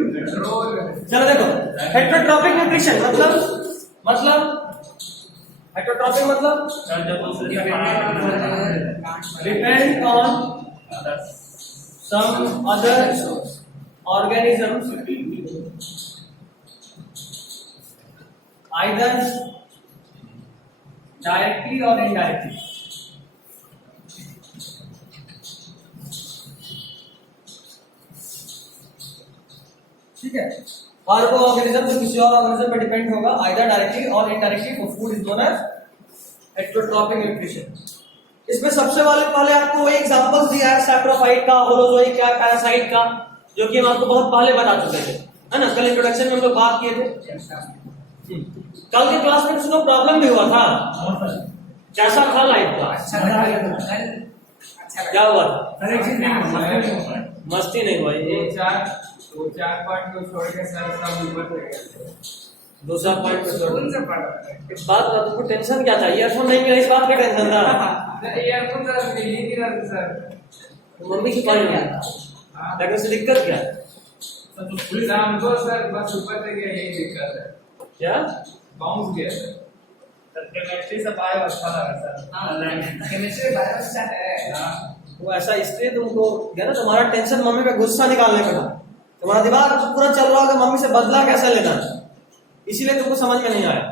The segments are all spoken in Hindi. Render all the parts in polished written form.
चलो देखो, हेटरोट्रॉपिक न्यूट्रिशन मतलब हेटरोट्रॉपिक मतलब depend on some other organisms either directly और इनडायरेक्टली। ठीक है, और वो ऑर्गेनिज्म जो किसी और ऑर्गेनिज्म पे डिपेंड होगा आइदर डायरेक्टली और इनडायरेक्टली, वो food is known as heterotrophic nutrition. इसमें सबसे पहले आपको वही एग्जांपल्स दिया है सैप्रोफाइट का, होलोजोइक का, पैरासाइट का, जो कि हम आपको बहुत पहले बता चुके थे, है ना। कल इंट्रोडक्शन में हम लोग बात किए थे। कल के क्लास में कुछ प्रॉब्लम भी हुआ था। कैसा था लाइफ का? क्या हुआ था? मस्ती नहीं हुआ। दो चार पॉइंट को छोड़ के सर सब ऊपर से गए। दो चार पॉइंट को छोड़ से पढ़ा। इस बात का तुमको टेंशन क्या था? ईयरफोन नहीं मिला, इस बात का टेंशन था? ईयरफोन सर मिल ही नहीं रहा सर। मम्मी की पानी में लेकिन उससे दिक्कत क्या है? हमको सर बस ऊपर से गया, यही दिक्कत है। क्या बाउंस गया सर। केमिस्ट्री से बायो अच्छा लगा सर। केमिस्ट्री बायो अच्छा है। वो ऐसा इसलिए तुमको क्या ना, तुम्हारा टेंशन मम्मी पे गुस्सा निकालने का था। तुम्हारा दिमाग पूरा चल रहा होगा मम्मी से बदला कैसे लेना है, इसीलिए तुमको समझ में नहीं आया।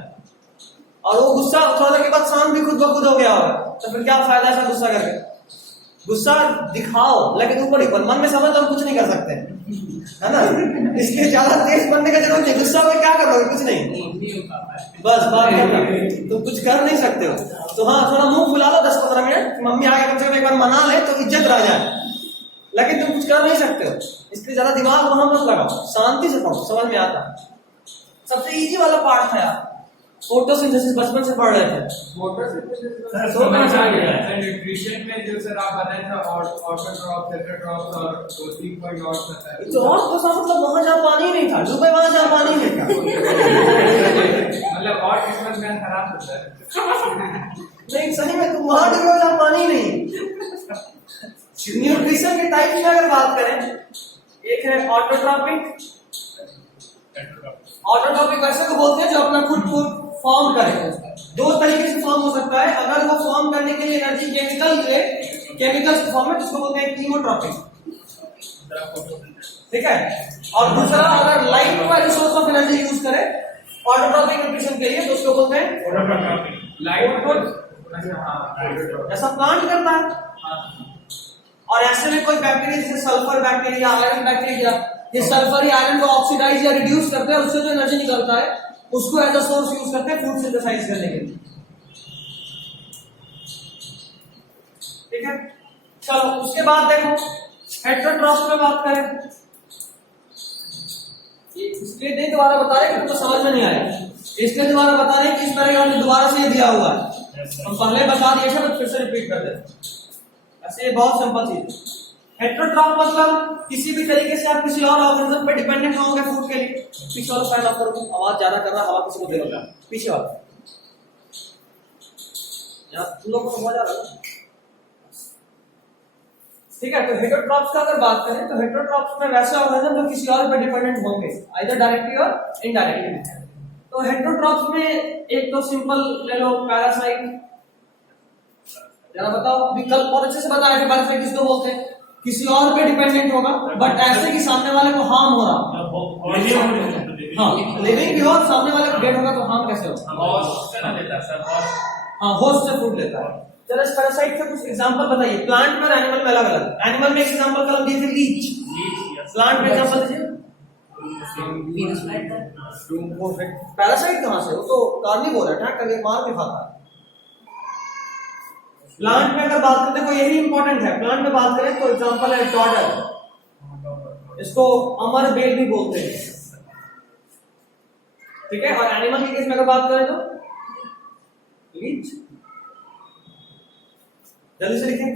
और वो गुस्सा थोड़ा देर के बाद शांत भी खुद ब खुद हो गया होगा, तो फिर क्या फायदा ऐसा गुस्सा करके? गुस्सा दिखाओ लेकिन ऊपर ऊपर, मन में समझ तो हम कुछ नहीं कर सकते, है ना। इसलिए ज्यादा तेज बनने का जरूरत नहीं। गुस्सा में क्या करोगे? कुछ नहीं, बस बात करना, तुम कुछ कर नहीं सकते हो। तो हाँ, थोड़ा मुंह फुला लो 10-15 मिनट, मम्मी आगे कम से कम एक बार मना ले तो इज्जत रह जाए, लेकिन तुम कुछ कर नहीं सकते हो। इसलिए ज्यादा दिमाग वहां मत लगाओ, शांति से पढ़ो, समझ में आता। सबसे इजी वाला पार्ट था यार, फोटोसिंथेसिस बचपन से पढ़ रहे थे। न्यूट्रिशन में जो सर आप बनाए थे ऑटोट्रॉप, हेटरोट्रॉप और दो तीन पॉइंट और था। तो और तो मतलब वहां जहाँ पानी नहीं था, डूबे वहां जहाँ पानी नहीं था। मतलब और किस्मत में खराब था सर। नहीं सही में तुम वहां डूबे जहाँ पानी नहीं। न्यूट्रिशन के टाइप की अगर बात करें, एक है ऑटोट्रॉपिक। ऑटोट्रॉपिक वैसे को बोलते हैं जो अपना खुद को फॉर्म करे। दो तरीके से फॉर्म हो सकता है, अगर वो फॉर्म करने के लिए एनर्जी केमिकल्स फॉर्म में, जिसको बोलते हैं कीमोट्रॉपिक। ठीक है, और दूसरा अगर लाइट का रिसोर्स ऑफ एनर्जी यूज करे ऑटोट्रॉपिक न्यूट्रिशन के लिए, तो उसको बोलते हैं लाइट। ऐसा प्लांट करता है। और ऐसे में कोई बैक्टीरिया जैसे सल्फर बैक्टीरिया, आयरन बैक्टीरिया, ये सल्फर या आयरन को ऑक्सीडाइज या रिड्यूस करते हैं, उससे जो एनर्जी निकलता है उसको एज अ सोर्स यूज करते हैं फूड सिंथेसाइज करने के लिए। ठीक है, चलो उसके बाद देखो हेटरोट्रॉप्स में बात करें। इसलिए नहीं दोबारा बता रहे तो समझ में नहीं आया, इसलिए दोबारा बता रहे कि इस तरह दोबारा से ये दिया हुआ है, हम पहले बता दिए थे तो फिर से रिपीट कर देते। ऐसे ये बहुत सिंपल चीज है। हेटरोट्रॉप मतलब किसी भी तरीके से आप किसी और ऑर्गेनिज्म पे डिपेंडेंट होंगे फूड के लिए। पीछे वाला फैन ऑफ करो, आवाज ज्यादा कर रहा है, हवा किसी को दे रहा है पीछे वाला। यार तुम लोग को समझ आ रहा है? ठीक है, तो हेटरोट्रॉप्स का अगर बात करें तो हेटरोट्रॉप्स में वैसे ऑर्गेनिज्म जो किसी और पे डिपेंडेंट होंगे आइदर डायरेक्टली और इनडायरेक्टली। तो हेटरोट्रॉप्स में एक तो सिंपल ले लो पैरासाइट। जरा बताओ, विकल्प बहुत अच्छे से बता रहे थे। पैरासाइट किसको बोलते हैं? किसी और पे डिपेंडेंट होगा बट ऐसे कि सामने वाले को हार्म हो रहा। हाँ, लिविंग भी हो, सामने वाले को डेड होगा तो हार्म कैसे होगा? हाँ, होस्ट से फूड लेता है। चलो इस पैरासाइट के कुछ एग्जांपल बताइए। प्लांट में और एनिमल में अलग अलग। एनिमल में एक एग्जांपल कल दिए थे लीच। प्लांट में एग्जांपल दीजिए। पैरासाइट कहां से? वो तो कार्निवोर है, अटैक करके मार भी खाता है। प्लांट में अगर बात करते हैं, कोई यही इंपॉर्टेंट है। प्लांट में बात करें तो एग्जांपल है डॉडर, इसको अमर बेल भी बोलते हैं। ठीक है, और एनिमल के केस में अगर बात करें तो लीच। जल्दी से लिखें।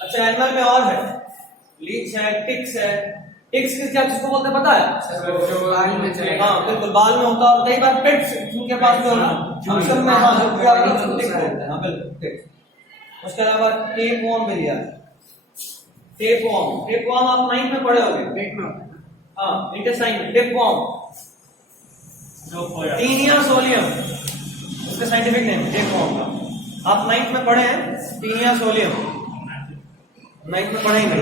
अच्छा, एनिमल में और है, लीच है, टिक्स है। टिक्स क्या किसको बोलते हैं पता है? हाँ बिल्कुल, बाल में होता है। और कई बार पेट्स जिनके पास में अक्सर में हाँ जो भी आप लोग टिक बोलते हैं। हाँ बिल्कुल टिक्स। उसके अलावा टेप वॉर्म भी दिया है। टेपवॉर्म आप 9th में पढ़े होंगे। पेट में होता है ना? हाँ, इंटेस्टाइन में टेपवॉर्म, जो खोया। टीनिया सोलियम उसका साइंटिफिक नेम टेपवॉर्म का। आप 9th में पढ़े हैं टीनिया सोलियम, 9th में पढ़ेंगे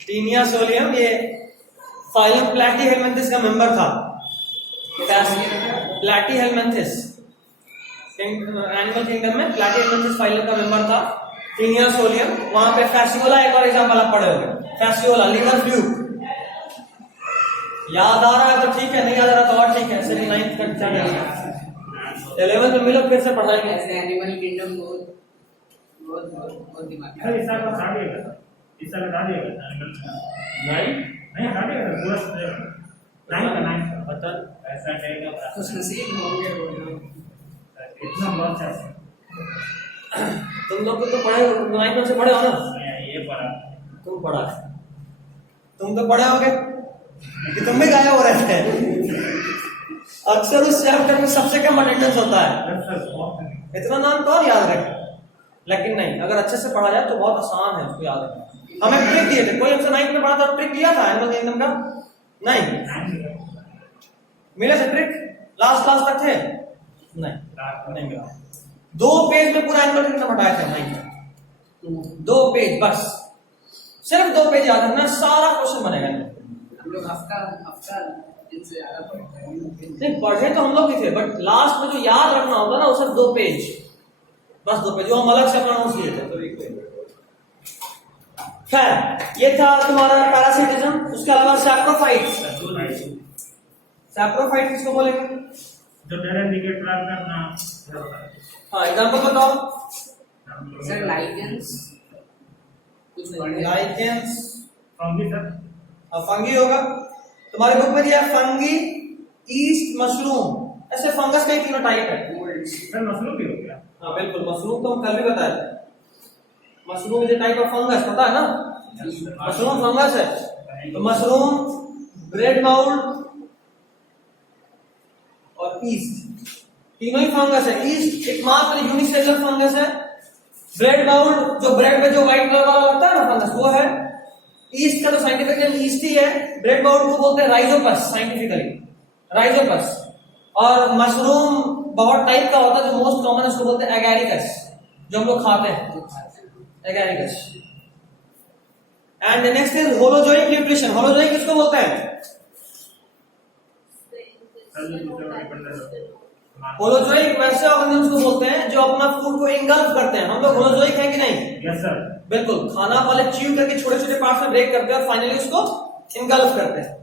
टीनिया सोलियम। ये फाइलम प्लैटीहेलमिन्थिस का मेंबर था। प्लैटीहेलमिन्थिस एनिमल किंगडम में प्लैटीहेलमिन्थिस फाइलम का मेंबर था टीनिया सोलियम। वहां पे फैसियोला एक और एग्जांपल आप पढ़े होंगे, फैसियोला लिवर फ्लूक। याद आ रहा है तो ठीक है, नहीं याद आ रहा तो और ठीक है। चलिए 9th तक चलेंगे, 11th में मिलो फिर से पढ़ाएंगे। ऐसे एनिमल किंगडम बहुत दिमाग सर इस साल का हटा दिएगा सर, इस साल हटा दिएगा सर एनिमल नहीं हटा दिएगा सर, पूरा 9 का बता ऐसा रहेगा खुश नसीब होंगे वो लोग। इतना बहुत है तुम लोग तो पढ़े, 9th से पढ़े हो ना? ये पढ़ा तुम पढ़ा, तुम तो पढ़े होगे कि तुम भी गायब हो रहे थे। अक्सर उस चैप्टर में सबसे कम अटेंडेंस होता है, इतना नाम कौन याद रखे। लेकिन नहीं, अगर अच्छे से पढ़ा जाए तो बहुत आसान है उसको याद रखना। हमें ट्रिक दिए थे, कोई हमसे 9th में पढ़ा था, ट्रिक दिया था एनिमल किंगडम का? नहीं मिले थे ट्रिक, लास्ट क्लास तक थे? नहीं मिला। 2 पेज में पूरा एनिमल किंगडम हटाए थे 9th में, 2 पेज बस, सिर्फ 2 पेज याद रखना, सारा क्वेश्चन बनेगा। हम लोग हफ्ता दिन से ज्यादा पढ़ते हैं। नहीं पढ़े तो हम लोग भी थे, बट लास्ट में जो याद रखना होता ना वो सिर्फ 2 पेज, बस 2 पेज, जो हम अलग से अपना नोट्स लिए थे। खैर ये था तुम्हारा पैरासिटिज्म। उसके अलावा सैप्रोफाइट्स। सैप्रोफाइट किसको बोलेंगे? जो डायरेक्ट निगेट ट्रैप करना। हाँ एग्जांपल बताओ। सर लाइकेंस कुछ बड़े लाइकेंस, फंगी सर, फंगी होगा। तुम्हारे बुक में दिया फंगी, ईस्ट, मशरूम। ऐसे फंगस का ही 3 टाइप है। सर मशरूम भी हो गया। हाँ बिल्कुल, मशरूम तो हम कल भी बताए थे। Mushroom is a type of fungus, पता है ना? मशरूम फंगस है। तो मशरूम, ब्रेड बाउल और ईस्ट, तीनों ही फंगस है। ईस्ट एकमात्र यूनिसेलुलर फंगस है। ब्रेड बाउल जो ब्रेड में जो व्हाइट कलर वाला लगता है ना फंगस, वो है। ईस्ट का तो साइंटिफिक नेम ईस्ट ही है। ब्रेड बाउल को बोलते हैं राइजोपस, साइंटिफिकली राइजोपस। और मशरूम बहुत टाइप का होता है, जो मोस्ट कॉमन है उसको बोलते हैं एगैरिकस, जो हम लोग खाते हैं, एगैरिकस। And next is holozoic nutrition. Holozoic किसको बोलते हैं? होलोजोइक वैसे ऑर्गेनिज्म को बोलते हैं जो अपना फूड को इंगल्फ करते हैं। हम लोग होलोजोइक हैं कि नहीं? Yes sir. बिल्कुल, खाना पहले च्यू करके छोटे छोटे पार्ट्स में ब्रेक करते हैं और फाइनली उसको इंगल्फ करते हैं।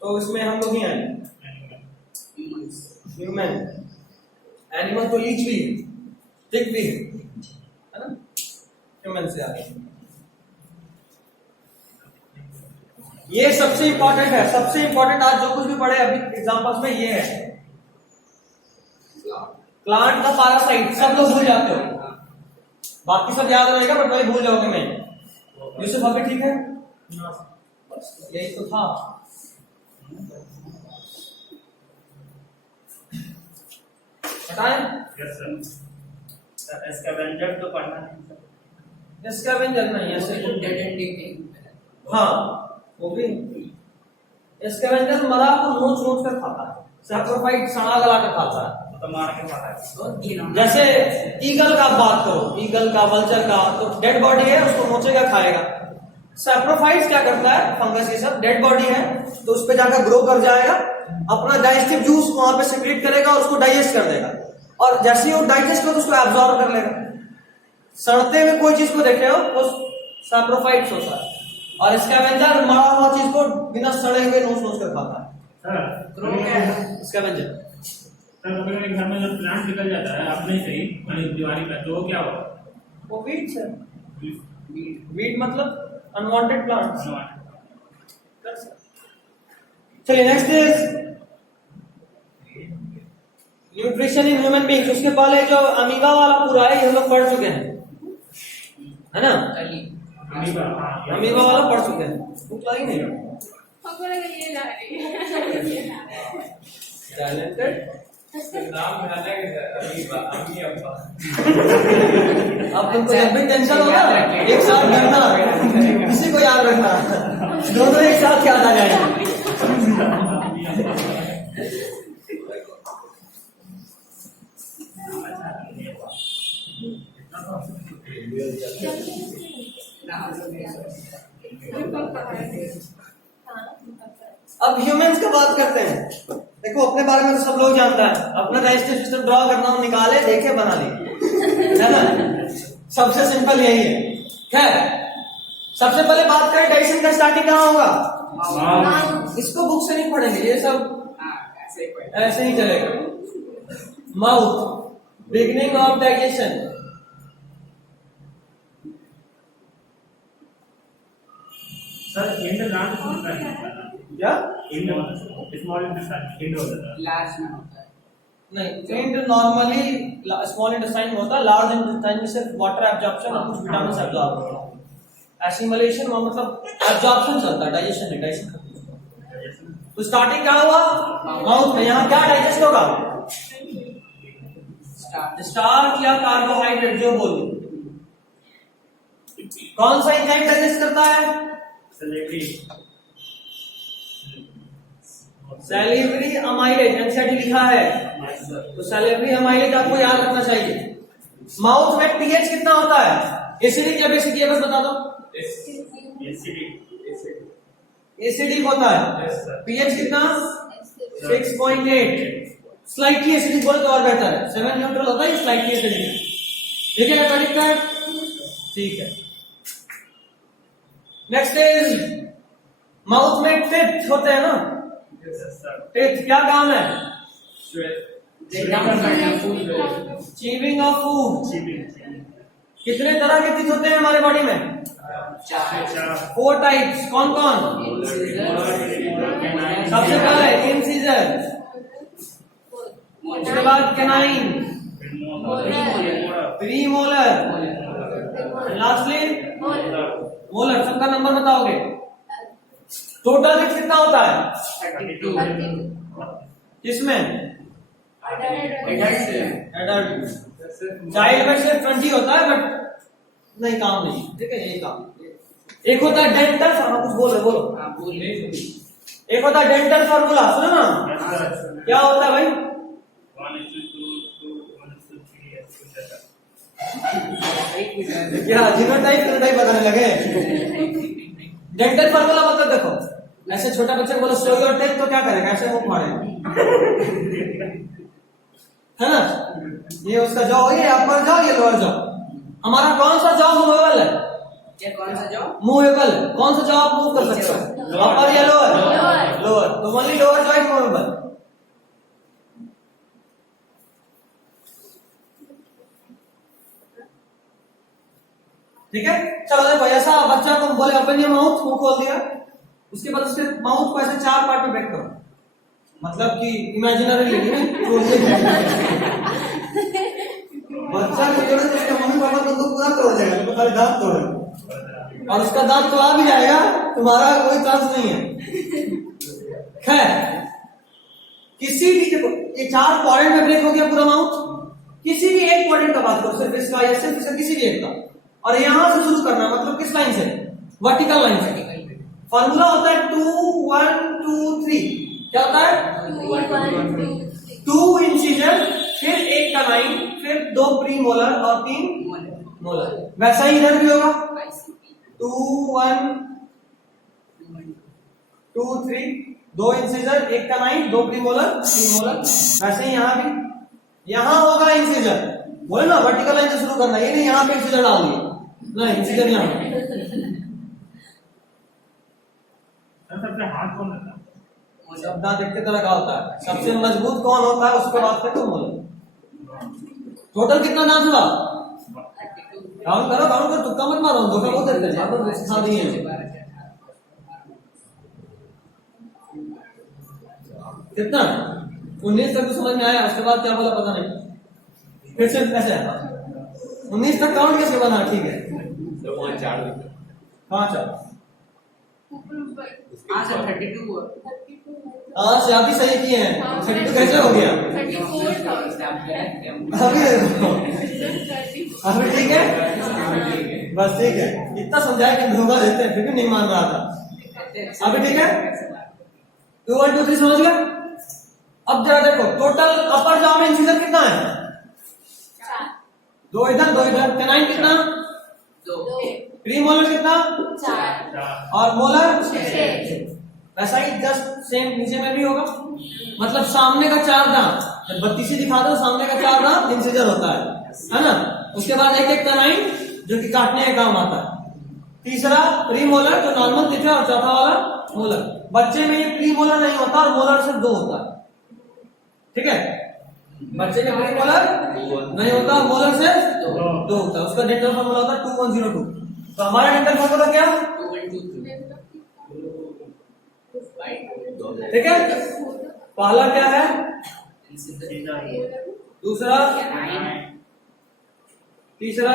तो इसमें हम लोग ही आए, ह्यूमन। एनिमल तो लीच भी है, टिक भी है ना? ह्यूमन से आगे ये सबसे इंपॉर्टेंट है। सबसे इंपॉर्टेंट आज जो कुछ भी पढ़े अभी एग्जांपल्स में ये है। प्लांट का पैरासाइट सब लोग भूल जाते हो, बाकी सब याद रहेगा बट वही भूल जाओगे नहीं। यूसुफ अभी ठीक है? यही तो था। बताएं। Yes sir. स्कैवेंजर तो पढ़ना नहीं। स्कैवेंजर नहीं ऐसे। Dead and decay. हाँ वो भी। स्कैवेंजर मरा को नोच नोच कर खाता है, सैप्रोफाइट सड़ा गला कर खाता है। तो मार के खाता है। जैसे ईगल का बात करो, ईगल का, वल्चर का, तो डेड बॉडी है उसको नोचेगा, खाएगा। सैप्रोफाइट्स क्या करता है? फंगस ये सब डेड बॉडी है तो उस पर जाकर ग्रो कर जाएगा, अपना डाइजेस्टिव जूस वहां पे सिक्रीट करेगा और उसको डाइजेस्ट कर देगा। और जैसे ही वो डाइजेस्ट हो तो उसको एब्जॉर्ब कर लेगा। सड़ते हुए कोई चीज को देखे हो वो सैप्रोफाइट्स होता है। और स्कैवेंजर मरा हुआ चीज को बिना सड़े हुए नोच नोच कर खाता है। स्कैवेंजर। सर कभी घर में जब प्लांट निकल जाता है अपने से ही दीवारी पे, तो वो क्या होगा? वो वीड्स है। वीड मतलब अनवांटेड प्लांट्स। चलिए next is nutrition in human beings. उसके पहले जो अमीबा वाला पूरा है ये हम लोग पढ़ चुके हैं, है ना? अमीबा वाला पढ़ चुके हैं। भूख लगी नहीं? टैलेंटेड नाम में अलग है सर, अम्मी अब्बा। अब तुमको जब भी टेंशन होगा एक साथ डरना, किसी को याद रखना, दोनों एक साथ याद आ जाएंगे। अब ह्यूमंस का बात करते हैं। देखो अपने बारे में तो सब लोग जानता है, अपना डाइजेस्टिव सिस्टम ड्रॉ करना हो, निकाले, देखे, बना लिए, है ना? सबसे सिंपल यही है। खैर, सबसे पहले बात करें डाइजेशन का स्टार्टिंग कहाँ होगा? इसको बुक से नहीं पढ़ेंगे, ये सब ऐसे ही चलेगा। Mouth, beginning of digestion. Sir and last होता है क्या? एंड स्मॉल इंटेस्टाइन एंड होता है, लास्ट में होता है। नहीं, एंड नॉर्मली स्मॉल इंटेस्टाइन में होता है, लार्ज इंटेस्टाइन में सिर्फ वाटर एब्जॉर्प्शन और कुछ विटामिन एब्जॉर्ब होता है। एसिमिलेशन मतलब एब्जॉर्प्शन चलता है, डाइजेशन नहीं, डाइजेशन खत्म। तो स्टार्टिंग क्या हुआ? माउथ में। यहाँ क्या डाइजेस्ट होगा? स्टार्च या कार्बोहाइड्रेट, जो बोल। कौन सा एंजाइम डाइजेस्ट करता है? सैलिवरी अमाइलेज, एनसीईआरटी लिखा है, तो सैलिवरी अमाइलेज आपको याद रखना चाहिए। माउथ में पीएच कितना होता है? एसिडिक या बेसिक, ये बस बता दो। एसिडिक होता है। पीएच कितना? 6.8। स्लाइटली एसिडिक बोले तो और बेहतर है। 7 न्यूट्रल होता है, स्लाइटली एसिडिक। ठीक है, क्या लिखता है? ठीक है। नेक्स्ट इज माउथ में टिथ होते हैं ना? टिथ क्या काम है? Chewing of food. कितने तरह के टिथ होते हैं हमारे बॉडी में? 4 टाइप्स। कौन कौन? सबसे पहले इंसिजर, उसके बाद कैनाइन, प्रीमोलर, लास्टली मोलर। सबका नंबर बताओगे? टोटल टिथ कितना होता है? 32। किसमें? एडल्ट। चाइल्ड में सिर्फ 20 होता है, बट नहीं, काम नहीं। ठीक है, यही काम। एक होता है डेंटल, हाँ कुछ बोल रहे, बोलो। एक होता है डेंटल फॉर्मूला, सुनो ना, क्या होता है भाई? क्या जीनोटाइप बताने लगे? डेंटल फॉर्मूला मतलब देखो, ऐसे छोटा बच्चे को बोलो शो योर टेप, तो क्या करेगा? ऐसे मुंह मारेगा, है ना? ये उसका जॉ, ये अपर जॉ, ये लोअर जॉ। हमारा कौन सा जॉ मूवेबल है? ये कौन सा जॉ? मूवेबल। कौन सा जॉ आप मूव कर सकते हो? अपर या लोअर? लोअर। तो only lower jaw is movable. ठीक है, चलो देखो, ऐसा बच्चा को बोले ओपन योर माउथ, मुंह खोल दिया, उसके बाद उसके माउथ को ऐसे 4 पार्ट में ब्रेक करो, मतलब कि इमेजिनरी बच्चा को जोड़े तो उसका मम्मी पापा को पूरा तोड़ जाएगा, तो खाली दांत तोड़ेगा, और उसका दांत तो आ भी जाएगा, तुम्हारा कोई चांस नहीं है। खैर, किसी भी, देखो ये 4 पॉइंट में ब्रेक हो गया पूरा माउथ। किसी भी एक पॉइंट का बात करो, सिर्फ इसका या सिर्फ इसका, किसी भी एक का, और यहां से शुरू करना, मतलब किस लाइन से? वर्टिकल लाइन से। फॉर्मूला होता है 2 1 2 3। क्या होता है? 2 इंसिजर, फिर 1 कैनाइन, फिर 2 प्रीमोलर और 3 मोलर। वैसा ही इधर भी होगा, 2 1 2 3, 2 इंसिजर, 1 कैनाइन, 2 प्रीमोलर, 3 मोलर। वैसे ही यहां भी, यहां होगा इंसिजर, बोले ना वर्टिकल लाइन से शुरू करना, ये नहीं यहां पे इंसिजर डाल दिया, नहीं, इंसिजर यहां। सबसे हार्ड कौन रहता है? सब दांत एक तरह का होता है, सबसे मजबूत कौन होता है उसके बाद तो मोलर। टोटल कितना दांत हुआ? काउंट करो, तुक्का मत मारो, धोखा बहुत देते हैं, सिखा दिए कितना? 19 तक तो समझ में आया, उसके बाद क्या बोला पता नहीं। फिर से कैसे आया? 19 तक काउंट कैसे बना? ठीक है, 5 4। 5 हाँ सर 32 हुआ। हाँ से आप ही सही किए हैं। 32 कैसे हो गया? अभी ठीक है, बस ठीक है। इतना समझाया कि धोखा देते हैं फिर भी नहीं मान रहा था। अभी ठीक है, 2 1 2 3 समझ गया। अब जरा देखो टोटल अपर जॉ में इंसिजर कितना है? 2 इधर 2 इधर। कैनाइन कितना? 2। प्रीमोलर कितना? 4। और मोलर? 6। वैसा ही जस्ट सेम नीचे में भी होगा। मतलब सामने का 4 दांत, जब 32 दिखा दो सामने का 4 दांत इंसिजर होता है ना। उसके बाद एक एक कैनाइन जो कि काटने का काम आता है। तीसरा प्रीमोलर जो नॉर्मल टीथ है, और चौथा वाला मोलर। बच्चे में ये प्रीमोलर नहीं होता और मोलर सिर्फ 2 होता है। ठीक है, बच्चे में प्रीमोलर नहीं होता, मोलर से 2 होता है। उसका डेंटल फॉर्मूला होता है 2102। तो हमारा डेंटल फॉर्मूला क्या? 2 ठीक है, पहला क्या है, दूसरा, तीसरा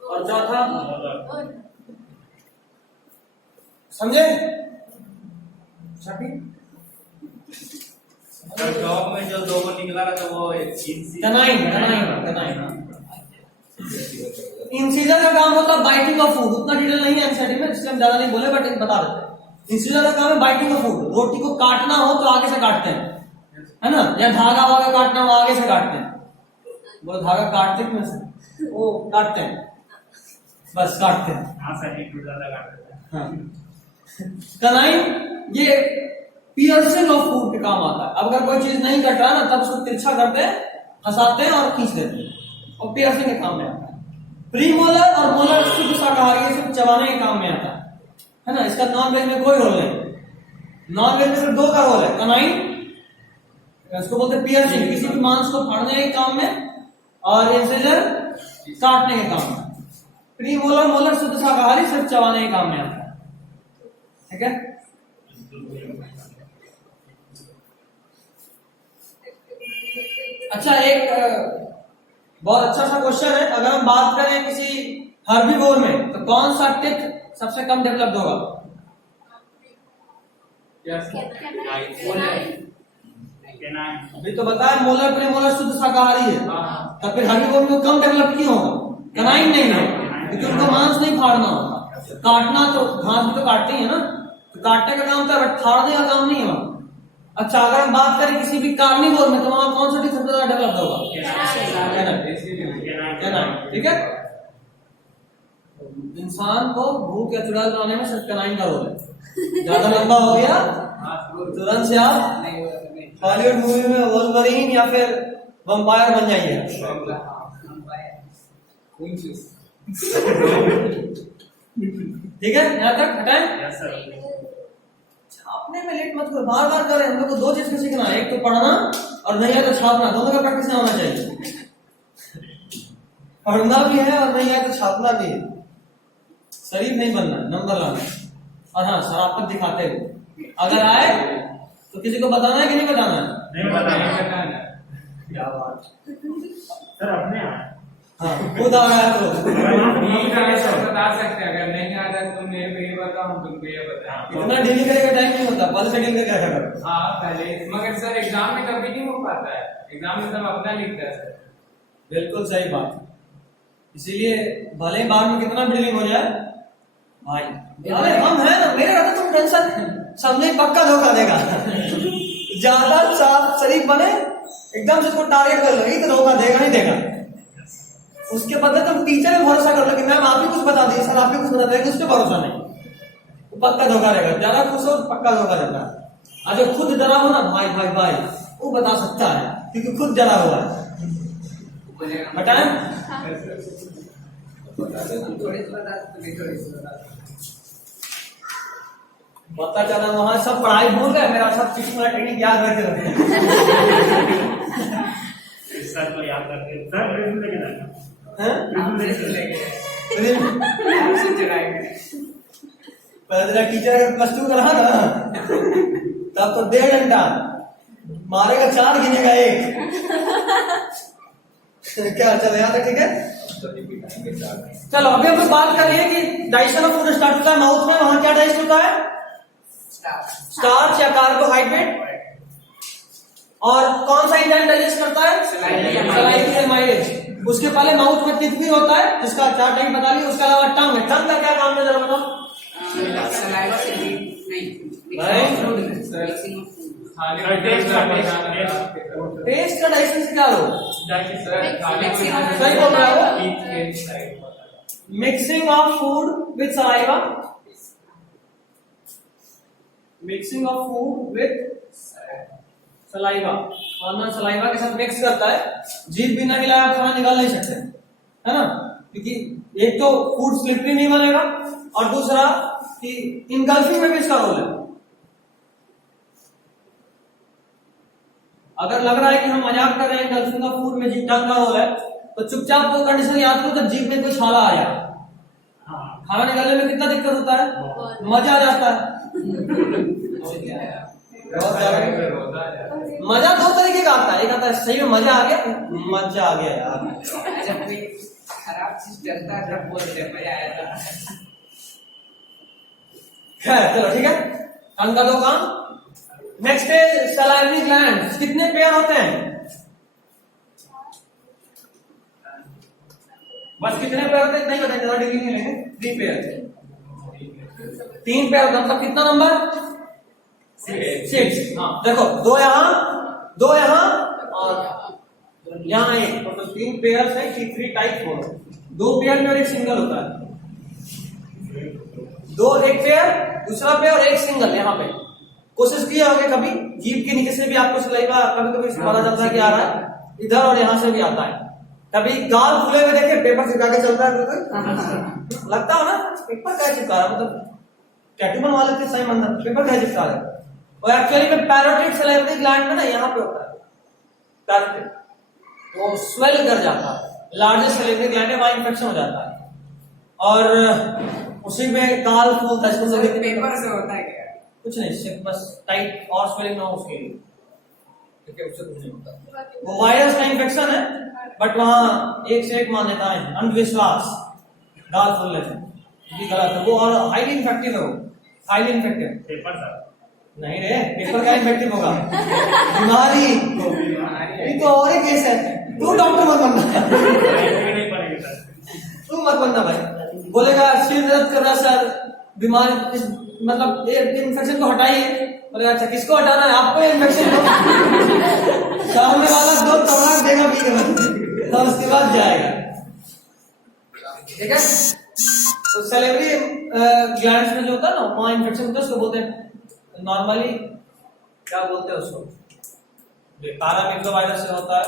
और चौथा। समझे? जॉब में जो 2 को निकला था वो कैनाइन। इंसिजर का काम होता है बाइटिंग ऑफ फूड। उतना डिटेल नहीं है एनसीईआरटी में, इसलिए हम ज्यादा नहीं बोले, बट बता देते हैं। इंसिजर का काम है बाइटिंग ऑफ फूड। रोटी को काटना हो तो आगे से काटते हैं, है ना, या धागा वागा काटना हो आगे से काटते हैं। वो धागा काटते हैं से वो काटते हैं, बस काटते हैं। हाँ सर, एक ज्यादा काट देते हैं। हाँ। कैनाइन ये पियर्सिंग ऑफ फूड के काम आता है। अब अगर कोई चीज नहीं कट रहा ना, तब उसको तिरछा करते हैं, फंसाते हैं और खींच देते हैं, और पियर्सिंग के काम में आता है। प्रीमोलर और मोलर शुद्ध शाकाहारी सिर्फ चबाने के काम में आता है ना। इसका नॉन वेज में कोई रोल नहीं। नॉन वेज में सिर्फ 2 का रोल है, कैनाइन, इसको बोलते हैं पियर्सिंग, किसी भी मांस को फाड़ने के काम में, और इंसिजर काटने के काम में। प्रीमोलर मोलर शुद्ध शाकाहारी सिर्फ चबाने के काम में आता है। ठीक है, अच्छा एक बहुत अच्छा सा क्वेश्चन है। अगर हम बात करें किसी हर्बीवोर में, तो कौन सा टिथ सबसे कम डेवलप्ड होगा? अभी तो बताया मोलर प्रीमोलर शुद्ध शाकाहारी है, तो फिर हर्बीवोर में कम डेवलप क्यों होगा? कैनाइन नहीं है, क्योंकि उनको मांस नहीं फाड़ना होता। काटना तो घास भी तो काटते ही है ना, तो काटने का काम था, बट फाड़ने का काम नहीं होगा। अच्छा, अगर हम बात करें किसी भी कार्निवोर में, तो वहां कौन सा टिथ सबसे ज्यादा डेवलप्ड होगा? कैनाइन। ठीक है, इंसान को भूख या चुड़ैल बनाने में सिर्फ कैनाइन का रोल है। ज्यादा लंबा हो गया तुरंत से आप हॉलीवुड मूवी में वोल्वरीन या फिर वंपायर बन जाइए। ठीक है, यहाँ तक हटाएं। छापने में लेट मत करो, बार बार करें। हम लोग को 2 चीज का सीखना है, एक तो पढ़ना और नहीं है तो छापना। दोनों का प्रैक्टिस होना चाहिए। पढ़ना भी है और नहीं है तो छापना भी है। शरीफ नहीं बनना, नंबर लाना। और हाँ, शराफत दिखाते हुए अगर आए तो किसी को बताना है कि नहीं बताना है? नहीं बताना। क्या बात सर, अपने हाँ, खुद आ रहा है तो बता सकते हैं। अगर नहीं आ रहा तुम मेरे को ये बताओ, तुमको ये बताओ। इतना डीलिंग करने का टाइम नहीं होता, पहले से डील करके रखा करो। हाँ पहले, मगर सर एग्जाम में कभी नहीं हो पाता है। एग्जाम में सब अपना लिखता है सर। बिल्कुल सही बात। इसीलिए भले ही बाद में कितना डीलिंग हो जाए भाई, अरे हम है ना, मेरे का तो तुम टेंशन सामने पक्का धोखा देगा। ज्यादा साफ शरीफ बने, एकदम से उसको टारगेट कर लो, तो धोखा देगा ही देगा। उसके बदले तुम टीचर में भरोसा कर लो कि मैम आप ही कुछ बता दीजिए, सर आप ही कुछ बता देंगे, उस पर भरोसा नहीं, वो पक्का धोखा रहेगा। ज्यादा खुश हो पक्का धोखा देता है। और जो खुद डरा हो ना, भाई भाई भाई, वो बता सकता है क्योंकि खुद डरा हुआ है। बताएं, पता चला वहां सब पढ़ाई भूल गए, मेरा सब चीटिंग वाला टेक्निक याद रखे रखे। सर को याद करके सर प्रिज्म लेके जाना हैं? पहले टीचर अगर +2 का रहा ना, तब तो 1.5 घंटा मारेगा, 4 गिनेगा 1। क्या चल, यहाँ तक ठीक है। चलो अभी हम लोग बात कर रहे हैं कि डाइजेशन ऑफ फूड स्टार्ट होता है माउथ में, वहां क्या डाइजेस्ट होता है? स्टार्च या कार्बोहाइड्रेट। और कौन सा एंजाइम डाइजेस्ट करता है? Salivary amylase. उसके पहले माउथ में टिप भी होता है जिसका 4 टाइप बता ली। उसके अलावा टंग है। टंग का क्या काम है जरा बताओ? टेस्ट का डाइजेशन से क्या लो? सही बोल रहा हो। Mixing of food with saliva, mixing of food with saliva, वरना सलाइवा के साथ मिक्स करता है। जीभ बिना मिलाया आप खाना निकाल नहीं सकते, है ना? क्योंकि एक तो फूड स्लिपरी नहीं बनेगा और दूसरा कि इनगल्फिंग में भी इसका रोल है। अगर लग रहा है कि हम मजाक कर रहे हैं, इनगल्फिंग का फूड में जीभ टंग का रोल है, तो चुपचाप वो कंडीशन याद करो जब जीभ में कोई छाला आया, खाना निकालने में कितना दिक्कत होता है, मजा आ जाता है। मजा 2 तरीके का आता है। एक आता है सही में मजा आ गया, मजा आ गया यार। जब कोई खराब चीज करता है तब बोलते हैं मजा आया था। खैर चलो ठीक है, टंग का 2 काम। नेक्स्ट है सलाइवरी ग्लैंड। कितने पेयर होते हैं? बस कितने पेयर होते हैं नहीं बताएंगे, ज्यादा डिग्री नहीं लेंगे। 3 पेयर, 3 पेयर होता है मतलब कितना नंबर? 6। हाँ देखो, 2 यहाँ, 2 यहाँ और यहाँ 1, मतलब 3 पेयर है। 3 टाइप हो, 2 पेयर में और 1 सिंगल होता है। 2 एक पेयर, दूसरा पेयर और 1 सिंगल। यहाँ पे कोशिश किया होगा कभी, जीभ के नीचे से भी आपको सलाइवा कभी कभी माना जाता है कि आ रहा है, इधर और यहाँ से भी आता है। कभी गाल खुले हुए देखे, पेपर चिपका के चलता है कोई लगता हो ना, पेपर क्या चिपका रहा है, मतलब टैटू बनवा लेते सही मंदिर, पेपर क्या चिपका रहा है। और एक्चुअली में पैरोटिड सलाइवरी ग्लैंड में ना यहाँ पे होता है पैरोटिड, वो स्वेल कर जाता है, लार्जेस्ट सलाइवरी ग्लैंड है, वहां इंफेक्शन हो जाता है और उसी में गाल फूलता है। इसको पेपर से होता है क्या? कुछ नहीं, सिर्फ बस टाइट और स्वेलिंग ना हो उसके लिए, ठीक है, उससे कुछ नहीं होता। वो वायरस का इंफेक्शन है, बट वहां एक से एक मान्यताएं हैं, अंधविश्वास गाल फूलने से, ये गलत है वो, और हाईली इन्फेक्टिव है वो, हाईली इन्फेक्टिव। पेपर सर नहीं रे, पेपर का इन्फेक्टिव होगा, बीमारी ये तो और एक केस है। तू डॉक्टर मत बनना, नहीं पड़ेगा सर, तू मत बनना भाई। बोलेगा सिर दर्द कर रहा सर, बीमारी मतलब इन्फेक्शन को हटाइए। बोलेगा अच्छा किसको हटाना है? आपको इन्फेक्शन को। सामने वाला 2 तमलाक देगा पीने में, तो उसके बाद जाएगा, ठीक है। तो सलाइवरी ग्लैंड्स में जो होता है ना, वहां इन्फेक्शन होता है, उसको बोलते हैं नॉर्मली क्या बोलते हैं उसको, पैरामीटरोवायरस से होता है,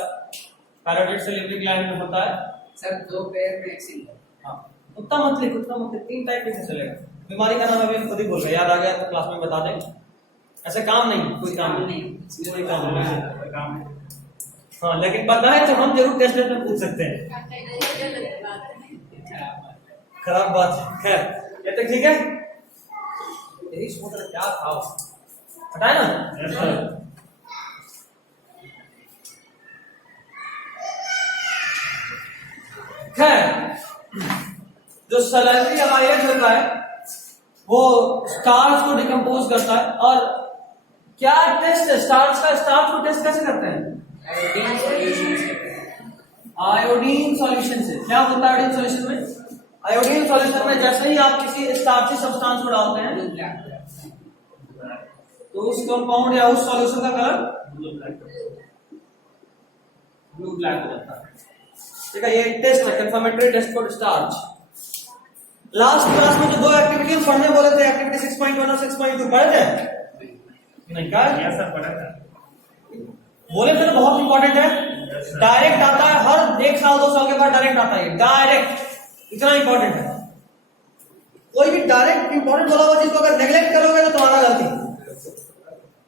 पैरोटिड सलाइवरी ग्लैंड में होता है। सर 2 पेयर में 1 सिंगल। हाँ उतना मत लिख, 3 टाइप कैसे चलेगा? बीमारी का नाम अभी खुद ही बोल रहे, याद आ गया तो क्लास में बता दें। ऐसा काम नहीं, कोई काम नहीं, कोई काम नहीं। हाँ लेकिन पता है तो हम जरूर टेस्ट में पूछ सकते हैं, खराब बात है। खैर ये तक ठीक है, यही सोच रहे क्या खाओ, हटाए ना। खैर जो सलाइवरी एमाइलेज होता है वो स्टार्च को डिकम्पोज करता है। और क्या टेस्ट है स्टार्च का? स्टार्च को टेस्ट कैसे करते हैं? आयोडीन सॉल्यूशन से। क्या होता है आयोडीन सॉल्यूशन में? आयोडीन सॉल्यूशन में जैसे ही आप किसी स्टार्ची सब्सटेंस को डालते हैं तो उस कंपाउंड या उस सॉल्यूशन का कलर ब्लू ब्लैक हो जाता है, ठीक है। ये टेस्ट है, confirmatory test for starch. Last class में जो 2 एक्टिविटी पढ़ने बोले थे, एक्टिविटी 6.1 और 6.2 पढ़े थे नहीं? क्या सर पढ़ा था, बोले थे ना, बहुत इंपॉर्टेंट है। डायरेक्ट आता है, हर 1 साल 2 साल के बाद डायरेक्ट आता है, डायरेक्ट, इतना इंपॉर्टेंट है। कोई भी डायरेक्ट इंपॉर्टेंट बोला हुआ चीज को अगर नेग्लेक्ट करोगे तो तुम्हारा गलती।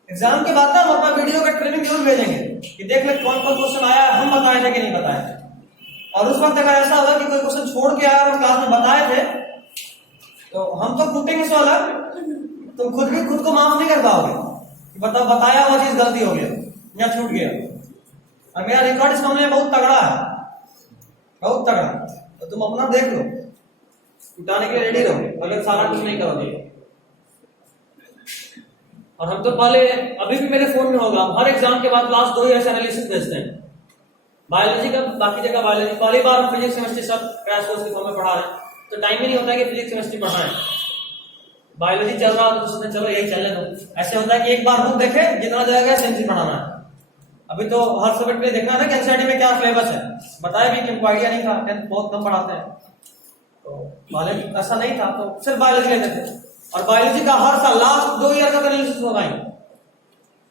एग्जाम के बाद ना हम अपना वीडियो का ट्रेनिंग जरूर भेजेंगे कि देख ले कौन कौन क्वेश्चन आया, हम बताए थे कि नहीं बताए थे। और उस वक्त अगर ऐसा होगा कि कोई क्वेश्चन छोड़ के आया और हम क्लास में बताए थे तो हम तो कूटेंगे सवाल, तुम खुद भी खुद को माफ नहीं कर पाओगे, बताओ बताया हुआ चीज गलती हो गया या छूट गया। और मेरा रिकॉर्ड इस मामले में बहुत तगड़ा है, बहुत तगड़ा। तो तुम अपना देख लो, उठाने के लिए रेडी रहो अगर सारा कुछ नहीं करोगे। और हम तो पहले, अभी भी मेरे फोन में होगा, हर एग्जाम के बाद लास्ट 2 ईयर एनालिसिस भेजते हैं बायोलॉजी का, बाकी जगह बायोलॉजी। पहली बार हम फिजिक्स केमिस्ट्री सब क्रैश कोर्स के फॉर्म में पढ़ा रहे हैं, तो टाइम ही नहीं होता है कि फिजिक्स केमिस्ट्री पढ़ाएं। बायोलॉजी चल रहा हो तो सोचते चलो यही चलने दो। ऐसे होता है कि एक बार बुक देखे, जितना जाएगा सेंसी पढ़ाना है। अभी तो हर सब्जेक्ट पे देखना है ना कि एनसीईआरटी में क्या सिलेबस है, बताया भी कि हमको आइडिया नहीं था, बहुत कम पढ़ाते हैं, तो बायोलॉजी ऐसा नहीं था तो सिर्फ बायोलॉजी लेते थे। और बायोलॉजी का हर साल लास्ट 2 ईयर का एनालिसिस होगा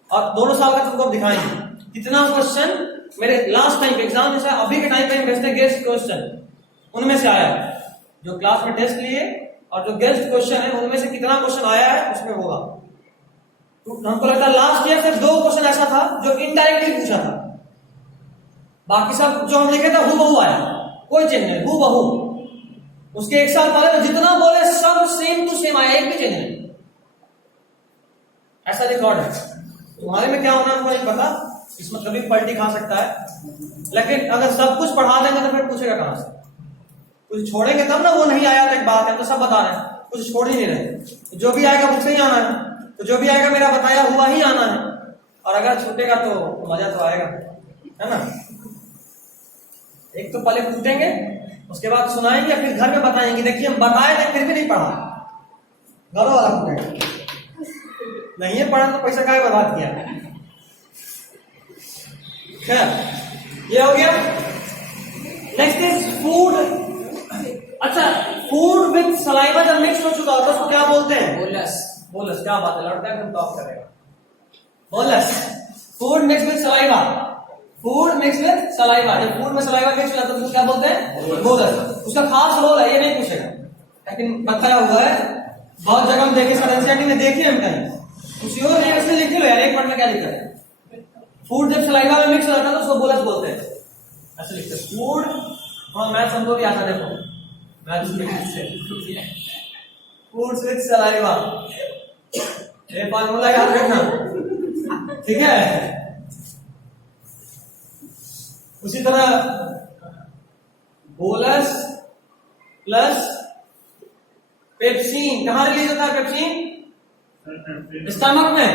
और दोनों साल का तुमको दिखाएंगे कितना क्वेश्चन मेरे लास्ट टाइम एग्जाम जैसे अभी के टाइम पे हम भेजते हैं गेस्ट क्वेश्चन, उनमें से आया है जो क्लास में टेस्ट लिए और जो गेस्ट क्वेश्चन है उनमें से कितना क्वेश्चन आया है उसमें होगा। तो हमको लगता है लास्ट ईयर सिर्फ 2 क्वेश्चन ऐसा था जो इनडायरेक्टली पूछा था, बाकी सब जो हम लिखे थे हूबहू आया, कोई चेंज नहीं, हूबहू। उसके 1 साल पहले तो जितना बोले सब सेम टू सेम आया, एक भी चेंज नहीं। ऐसा रिकॉर्ड है। तुम्हारे में क्या होना हमको नहीं पता, इसमें कभी पलटी खा सकता है, लेकिन अगर सब कुछ पढ़ा देंगे तो फिर पूछेगा कहां से? कुछ छोड़ेंगे तब ना, वो नहीं आया तो एक बात है, तो सब बता रहे हैं, कुछ छोड़ ही नहीं रहे। जो भी आएगा मुझसे ही आना है, तो जो भी आएगा मेरा बताया हुआ ही आना है। और अगर छूटेगा तो मजा तो आएगा, है ना? एक तो पहले कूटेंगे, उसके बाद सुनाएंगे, फिर घर में बताएंगे देखिए हम बताए थे फिर भी नहीं पढ़ा, घरों वाला कूटेगा। नहीं है पढ़ा तो पैसा काहे बर्बाद किया। खैर ये हो गया। Next is food. अच्छा, फूड विद सलाइवा जब मिक्स हो चुका होता है उसको क्या बोलते हैं? बोलस। बोलस। क्या बात है, लड़का एकदम टॉप करेगा। Bolus. Food mix with saliva, food mix with saliva. जब फूड में सलाइवा मिक्स हो जाता है तो उसको क्या बोलते हैं? बोलस। उसका खास रोल है, ये नहीं पूछेगा, लेकिन बताया हुआ है बहुत जगह हम देखे, एनसीईआरटी में देखिए हम कहीं, कुछ और नहीं ऐसे लिख लो यार, एक मिनट में क्या लिखा है? फूड जब सलाइवा में मिक्स हो जाता है तो उसको बोलस बोलते हैं, ऐसे लिखते हैं। फूड, हाँ मैथ्स हमको भी आता है, देखो मैथ्स में फूड्स विद सलाइवा, ये फॉर्मूला याद रखना, ठीक है? उसी तरह बोलस प्लस पेप्सिन, कहां रिलीज होता है पेप्सिन? स्टमक में,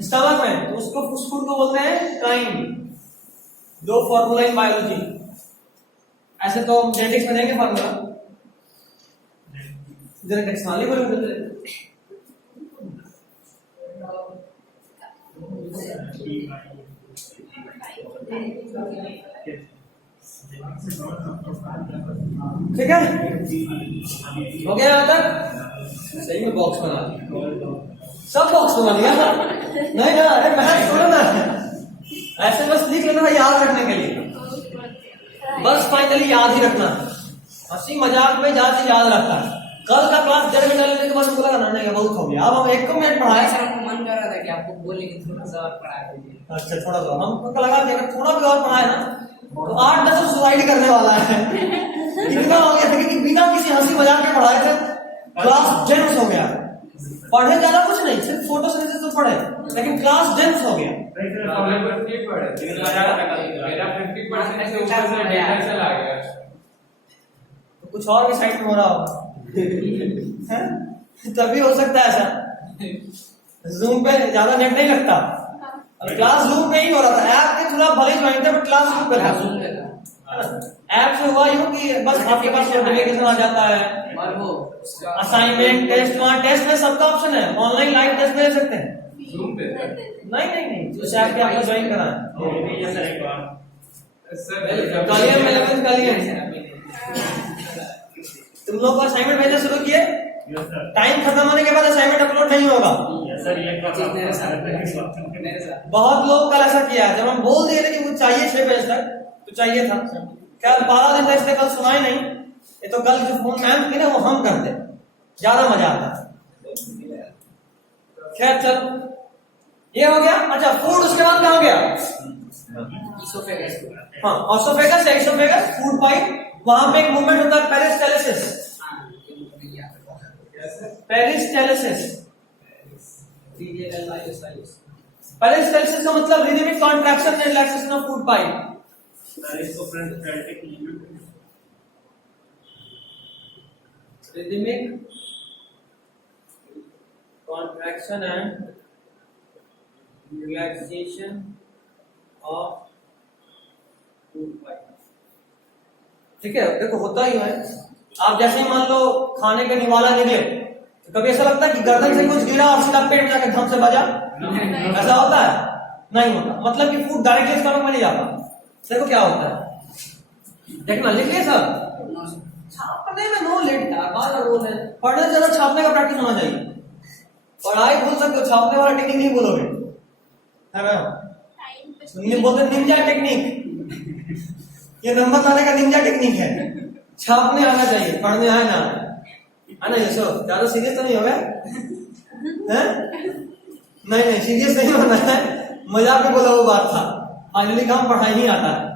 स्टमक में, तो उसको उस फूड को बोलते हैं ट्राइन। 2 फॉर्मूला इन बायोलॉजी, ऐसे तो जेनेटिक्स में देंगे फॉर्मूला, जेनेटिक्स वाले बोलेंगे। ठीक है, हो गया यहाँ तक? सही में बॉक्स बना दिया, सब बॉक्स बना दिया नहीं ना? अरे मैं छोड़ो ना, ऐसे बस लिख लेना याद रखने के लिए, बस फाइनली याद ही रखना। हंसी मजाक में ज्यादा याद रखता है। कल का क्लास 1.5 घंटा लेने के बाद मुझे लगा नहीं बहुत हो गया, अब हम 1 मिनट पढ़ाए। सर हमको मन कर रहा था कि आपको बोलने की थोड़ा सा और पढ़ा दीजिए। अच्छा थोड़ा सा, हमको लगा कि अगर थोड़ा भी और पढ़ाए ना तो 8-10 सुसाइड करने वाला है। इतना हो गया था कि बिना किसी हंसी मजाक के पढ़ाए थे, क्लास डेंस हो गया। पढ़े ज्यादा कुछ नहीं, सिर्फ फोटो से तो पढ़े, लेकिन क्लास डेंस हो गया। तो कुछ और भी साइड में हो रहा होगा तभी हो सकता है ऐसा। जूम पे ज्यादा नेट नहीं लगता, अब क्लास जूम पे ही हो रहा था, ऐप के थोड़ा भले ज्वाइन थे बट क्लास जूम पे था। ऐप से हुआ यूं कि बस आपके पास नोटिफिकेशन आ जाता है और वो असाइनमेंट टेस्ट, वहाँ टेस्ट में सबका ऑप्शन है, ऑनलाइन लाइव टेस्ट ले सकते हैं जूम पे। नहीं उस ऐप पे आपको ज्वाइन करा है। सर कलियन में 11 कलियन तुम लोग को असाइनमेंट भेजना शुरू किए, टाइम खत्म होने के बाद असाइनमेंट अपलोड नहीं होगा। बहुत लोग कल ऐसा किया, जब हम बोल दिए थे कि वो चाहिए 6 बजे तक तो चाहिए था, क्या 12 दिन तक कल सुनाई नहीं, ये तो कल जो फोन मैम की ना वो हम करते, ज्यादा मजा आता। खैर चलो ये हो गया। अच्छा फूड, उसके बाद क्या हो गया? हाँ ऑसोफेगस, इसोफेगस, फूड पाइप, वहां पे एक मूवमेंट होता है पेरिस्टालिसिस। पेरिस्टालिसिस, पेरिस्टालिसिस का मतलब rhythmic contraction and relaxation of food pipe. Rhythmic contraction and relaxation of food pipe. ठीक है, देखो होता ही है। आप जैसे ही मान लो खाने के निवाला निकले तो कभी ऐसा लगता है कि गर्दन से कुछ गिरा और सीधा पेट में जाकर धम से बजा? ऐसा होता है? नहीं होता। मतलब कि फूड डायरेक्टली स्टमक में नहीं जाता। देखो क्या होता है, देखना लिख लिए सब। छापने में नो लेट बार रोल है, पढ़ने से ज्यादा छापने का प्रैक्टिस होना चाहिए। पढ़ाई भूल सकते हो, छापने वाला टेक्निक नहीं भूलोगे, है ना? बोलते निंजा टेक्निक, ये नंबर लाने का निंजा टेक्निक है। छापने आना चाहिए, पढ़ने आए ना है ना? ये सब ज्यादा सीरियस तो नहीं हो गया? नहीं सीरियस नहीं होना है, मजाक में बोला वो बात था। फाइनली काम पढ़ाई नहीं आता है।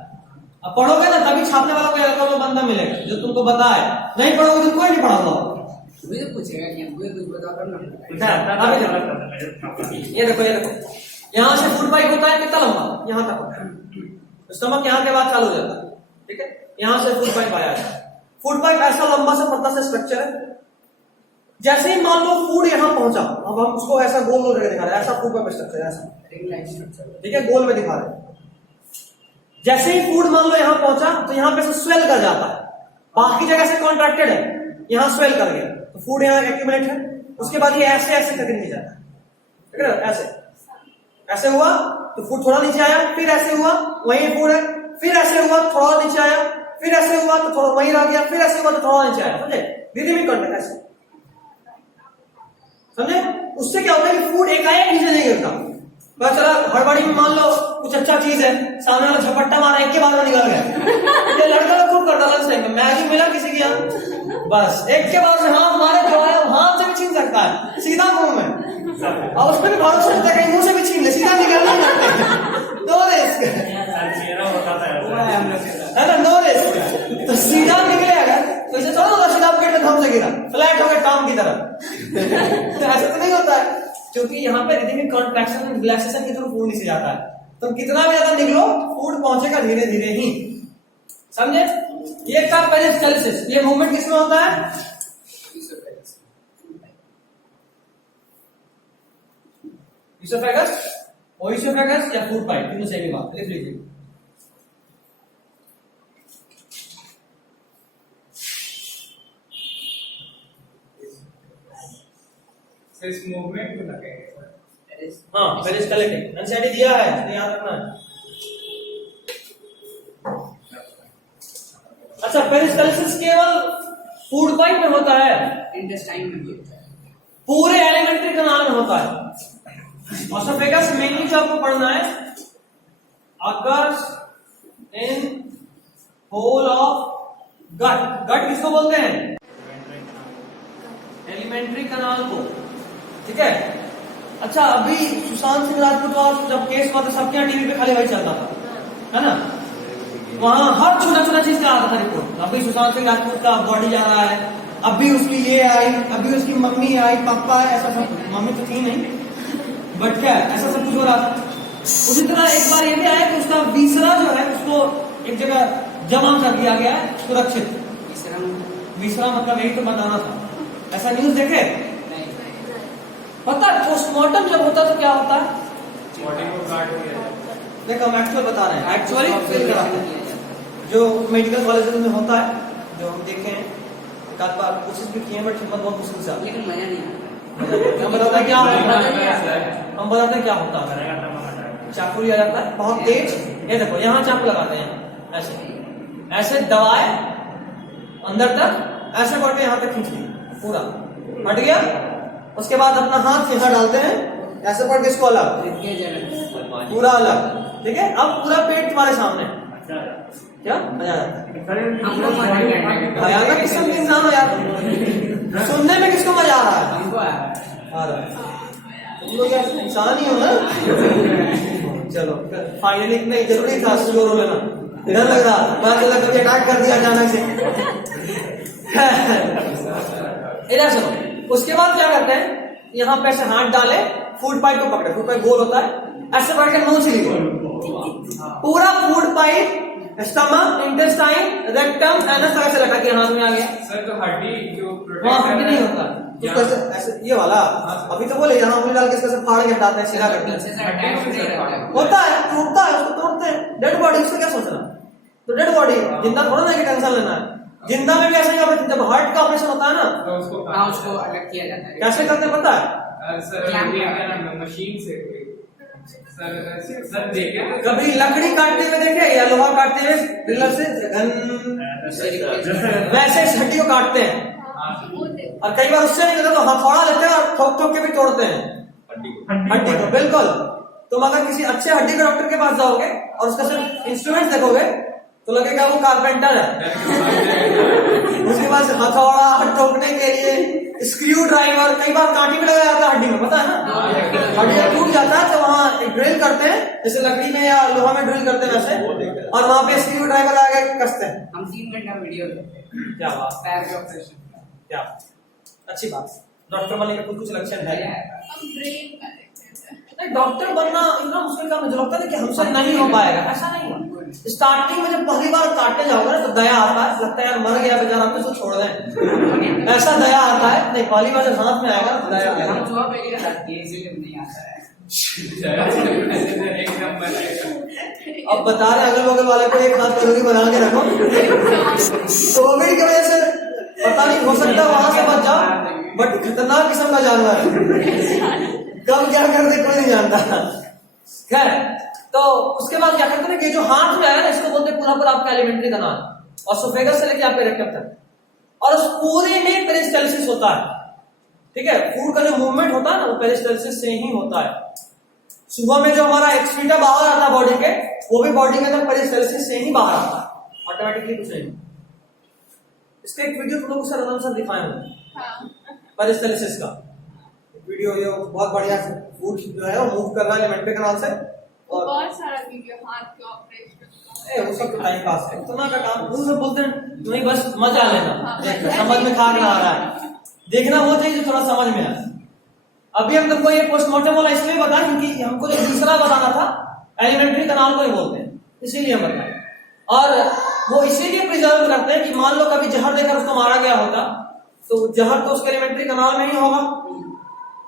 अब पढ़ोगे ना तभी छापने वाला कोई अलग बंदा मिलेगा जो तुमको बताए। नहीं पढ़ोगे तो कोई नहीं पढ़ाऊंगा। मुझे पूछेगा कि मुझे कुछ बताओ करना। ये देखो यहाँ से फूड पाइप होता है कितना लंबा, यहाँ तक होता है। स्टमक यहाँ के बाद चालू हो जाता है, ठीक है? यहाँ से फूड पाइप आया है। फूड पाइप ऐसा लंबा सा पतला सा स्ट्रक्चर है। जैसे ही मान लो फूड यहाँ पहुंचा, अब हम उसको ऐसा गोल गोल करके दिखा रहे हैं, ऐसा फूड पाइप स्ट्रक्चर है, ऐसा, ठीक है? गोल में दिखा रहे हैं। जैसे ही फूड मान लो यहाँ पहुंचा तो यहाँ पे से स्वेल कर जाता है। बाकी जगह से कॉन्ट्रैक्टेड है, यहाँ स्वेल कर गया तो फूड यहाँ एक्यूमुलेट है। उसके बाद ये ऐसे ऐसे करके नीचे जाता है, ठीक है? ऐसे हुआ तो फूड थोड़ा नीचे आया, फिर ऐसे हुआ वही फूड है, फिर ऐसे हुआ थोड़ा नीचे आया, फिर ऐसे हुआ तो थोड़ा वही रह गया, फिर ऐसे हुआ तो थोड़ा नीचे आया। समझे? रिदमिक कॉन्ट्रैक्ट ऐसे, समझे? उससे क्या होता है कि फूड एकाएक नीचे नहीं गिरता। पता चला हड़बड़ी में मान लो कुछ अच्छा चीज है, सामने वाला झपट्टा मारा, एक के बाद में निकल गया। ये लड़का लोग खूब करता लंच टाइम में, मैगी मिला किसी के यहाँ, बस एक के बाद में हाथ मारे जो आया हाथ से भी छीन सकता है सीधा मुंह में, और उसमें भी भरोसा नहीं था कहीं मुंह से भी छीन ले, सीधा निकलना नो रिस्क है ना, नो रिस्क। तो सीधा निकलेगा तो इसे थोड़ा होगा सीधा पेट में धम से गिरा, फ्लैट हो गया काम की तरह। तो ऐसा तो नहीं होता है, क्योंकि यहाँ पे रिदमिक कॉन्ट्रैक्शन एंड रिलैक्सेशन के थ्रू फूड नीचे जाता है। तो कितना भी ज्यादा निकलो फूड पहुंचेगा धीरे धीरे ही, समझे? ये का पेरिस्टाल्सिस, ये मूवमेंट किसमें होता है? ईसोफेगस, ओइसोफेगस या फूड पाइप, तीनों से भी बात लिख लीजिए। इस मूवमेंट को लगेगा सर। हाँ पेरिस्टाल्टिक एनसीईआरटी दिया है, तो याद रखना है। अच्छा, पेरिस्टाल्सिस केवल फूड पाइप में होता है? इंटेस्टाइन में भी होता है, पूरे एलिमेंट्री कनाल में होता है। ओसोफेगस मेनली जो आपको पढ़ना है, occurs in whole of gut. Gut किसको बोलते हैं? एलिमेंट्री कनाल को, ठीक है? अच्छा, अभी सुशांत सिंह राजपूत और जब केस हुआ तो सबके यहाँ टीवी पे खाली वही चलता था, है ना? वहां हर छोटा चीज का आता था रिपोर्ट। अभी सुशांत सिंह राजपूत का बॉडी जा रहा है, अभी उसकी ये आई, अभी उसकी मम्मी आई, पापा है, ऐसा सब। मम्मी तो थी नहीं, बट क्या ऐसा सब कुछ हो रहा था। उसी तरह एक बार ये भी आया कि उसका बीसरा जो है उसको एक जगह जमा कर दिया गया है सुरक्षित। बीसरा मतलब यही तो बताना था। ऐसा न्यूज देखे? पता है पोस्टमार्टम जब होता तो क्या होता है? बॉडी को काट दिया। देखो हम एक्चुअल बता रहे हैं, एक्चुअली फील कराते हैं जो मेडिकल कॉलेज में होता है, जो हम देखे हैं, एक आध बार कोशिश भी किए बट हिम्मत बहुत मुश्किल से आती है। लेकिन मजा नहीं आता। हम बताते हैं क्या होता है, हम बताते हैं क्या होता है। चाकू लिया जाता है बहुत तेज, ये देखो यहाँ चाकू लगाते हैं, ऐसे ऐसे दबाए अंदर तक, ऐसे करके यहाँ तक खींच लिया, पूरा हट गया। उसके बाद अपना हाथ यहाँ डालते हैं, ऐसे पढ़ के इसको अलग, पूरा अलग, ठीक है? अब पूरा पेट तुम्हारे सामने, क्या मजा आता है? भयानक किस्म के इंसान हो यार, सुनने में किसको मजा आ रहा है? हमको आ रहा है। तुम लोग यार इंसान ही हो ना। चलो फाइनली इतना जरूरी था स्लोर हो लेना, डर लग रहा, पता चला कभी अटैक कर दिया अचानक से। इधर सुनो, उसके बाद क्या करते हैं, यहाँ पे ऐसे हाथ डाले, फूड पाइप को पकड़े, फूड पाइप गोल होता है, ऐसे पकड़ के नोच लिए, पूरा food pipe stomach, intestine, rectum, anus तरह से लटक के हाथ में आ गया। सर तो हड्डी जो वहाँ हड्डी नहीं होता उसको ऐसे ये वाला अभी तो बोले यहाँ उंगली डाल के इसको फाड़ के हटाते हैं, सीधा करते पीछे हैं। से अटैक नहीं रहता है। होता है, टूटता है, उसको तोड़ते हैं। डेड बॉडी उससे क्या सोचना, तो डेड बॉडी जिंदा थोड़ा ना कि टेंशन लेना है। जिंदा में भी ऐसा ही ऑपरेशन, जब हार्ट का ऑपरेशन होता है ना तो उसको हाँ उसको अलग किया जाता है। कैसे करते हैं पता है? सर ये क्या नाम है, मशीन से सर देखे तो कभी लकड़ी काटते हुए देखे या लोहा काटते हुए ड्रिलर से घन, वैसे इस हड्डी को काटते हैं। और कई बार उससे नहीं होता तो हथौड़ा लेते हैं और ठोक ठोक के भी तोड़ते हैं हड्डी को। बिल्कुल, तुम अगर किसी अच्छे हड्डी के डॉक्टर के पास जाओगे और उसका सिर्फ इंस्ट्रूमेंट देखोगे तो लगेगा वो कारपेंटर है। उसके पास हथौड़ा ठोकने के लिए स्क्रू ड्राइवर, कई बार कांटी भी लगाया जाता है हड्डी में, पता है ना? हड्डी जब टूट जाता है तो वहाँ एक ड्रिल करते हैं, जैसे लकड़ी में या लोहा में ड्रिल करते हैं वैसे, और वहाँ पे स्क्रू ड्राइवर आगे कसते हैं। हम 3 घंटा वीडियो देखते हैं क्या बात, पैर के ऑपरेशन का। क्या अच्छी बात। डॉक्टर बनने का कुछ लक्षण है? नहीं, डॉक्टर बनना इतना मुश्किल काम मुझे लगता है कि हमसे नहीं हो पाएगा, ऐसा नहीं है। स्टार्टिंग में जब पहली बार काटने जाओगे ना तो दया आता है, लगता है यार मर गया बेचारा, हम इसको छोड़ दें, ऐसा दया आता है। नहीं, पहली बार जब हाथ में आएगा तो दया आएगा। हम जो पहली बार आती है इसीलिए नहीं आता है। एक नंबर है। अब बता रहे अगल बगल वाले को एक हाथ कलोरी बना के रखो, कोविड की वजह से पता नहीं, हो सकता है वहां से बच जाओ, बट खतरनाक किस्म का जानवर है, कब क्या कर दे कोई नहीं जानता। खैर, तो उसके बाद क्या करते हैं कि जो हाथ में आया ना इसको बोलते हैं पूरा पूरा आपका एलिमेंट्री कनाल, और सोफेगस से लेके आपके रेक्टम तक, और उस पूरे में पेरिस्टाल्सिस होता है। ठीक है, फूड का जो मूवमेंट होता है ना वो पेरिस्टाल्सिस से ही होता है। सुबह में जो हमारा एक्सक्रीटा बाहर आता है बॉडी के, वो भी बॉडी के अंदर पेरिस्टाल्सिस से ही बाहर आता है, ऑटोमेटिकली कुछ नहीं। इसका एक वीडियो तुम लोग सर आराम से दिखाए होंगे पेरिस्टाल्सिस का वीडियो, ये बहुत बढ़िया फूड जो है वो मूव कर रहा है एलिमेंट्री कनाल से, और बहुत सारा वीडियो हाथ के ऑपरेशन वो सब तो टाइम पास है, इतना का काम वो सब बोलते हैं नहीं, बस मजा लेना, देखना समझ में खा आ रहा है, देखना वो चाहिए जो थोड़ा समझ में आए। अभी हम तुमको ये पोस्टमार्टम वाला इसलिए बताया क्योंकि हमको जो दूसरा बताना था एलिमेंट्री कनाल को ही बोलते हैं, इसीलिए हम बताए। और वो इसीलिए प्रिजर्व करते हैं कि मान लो कभी जहर देकर उसको मारा गया होता तो जहर तो उसके एलिमेंट्री कनाल में ही होगा,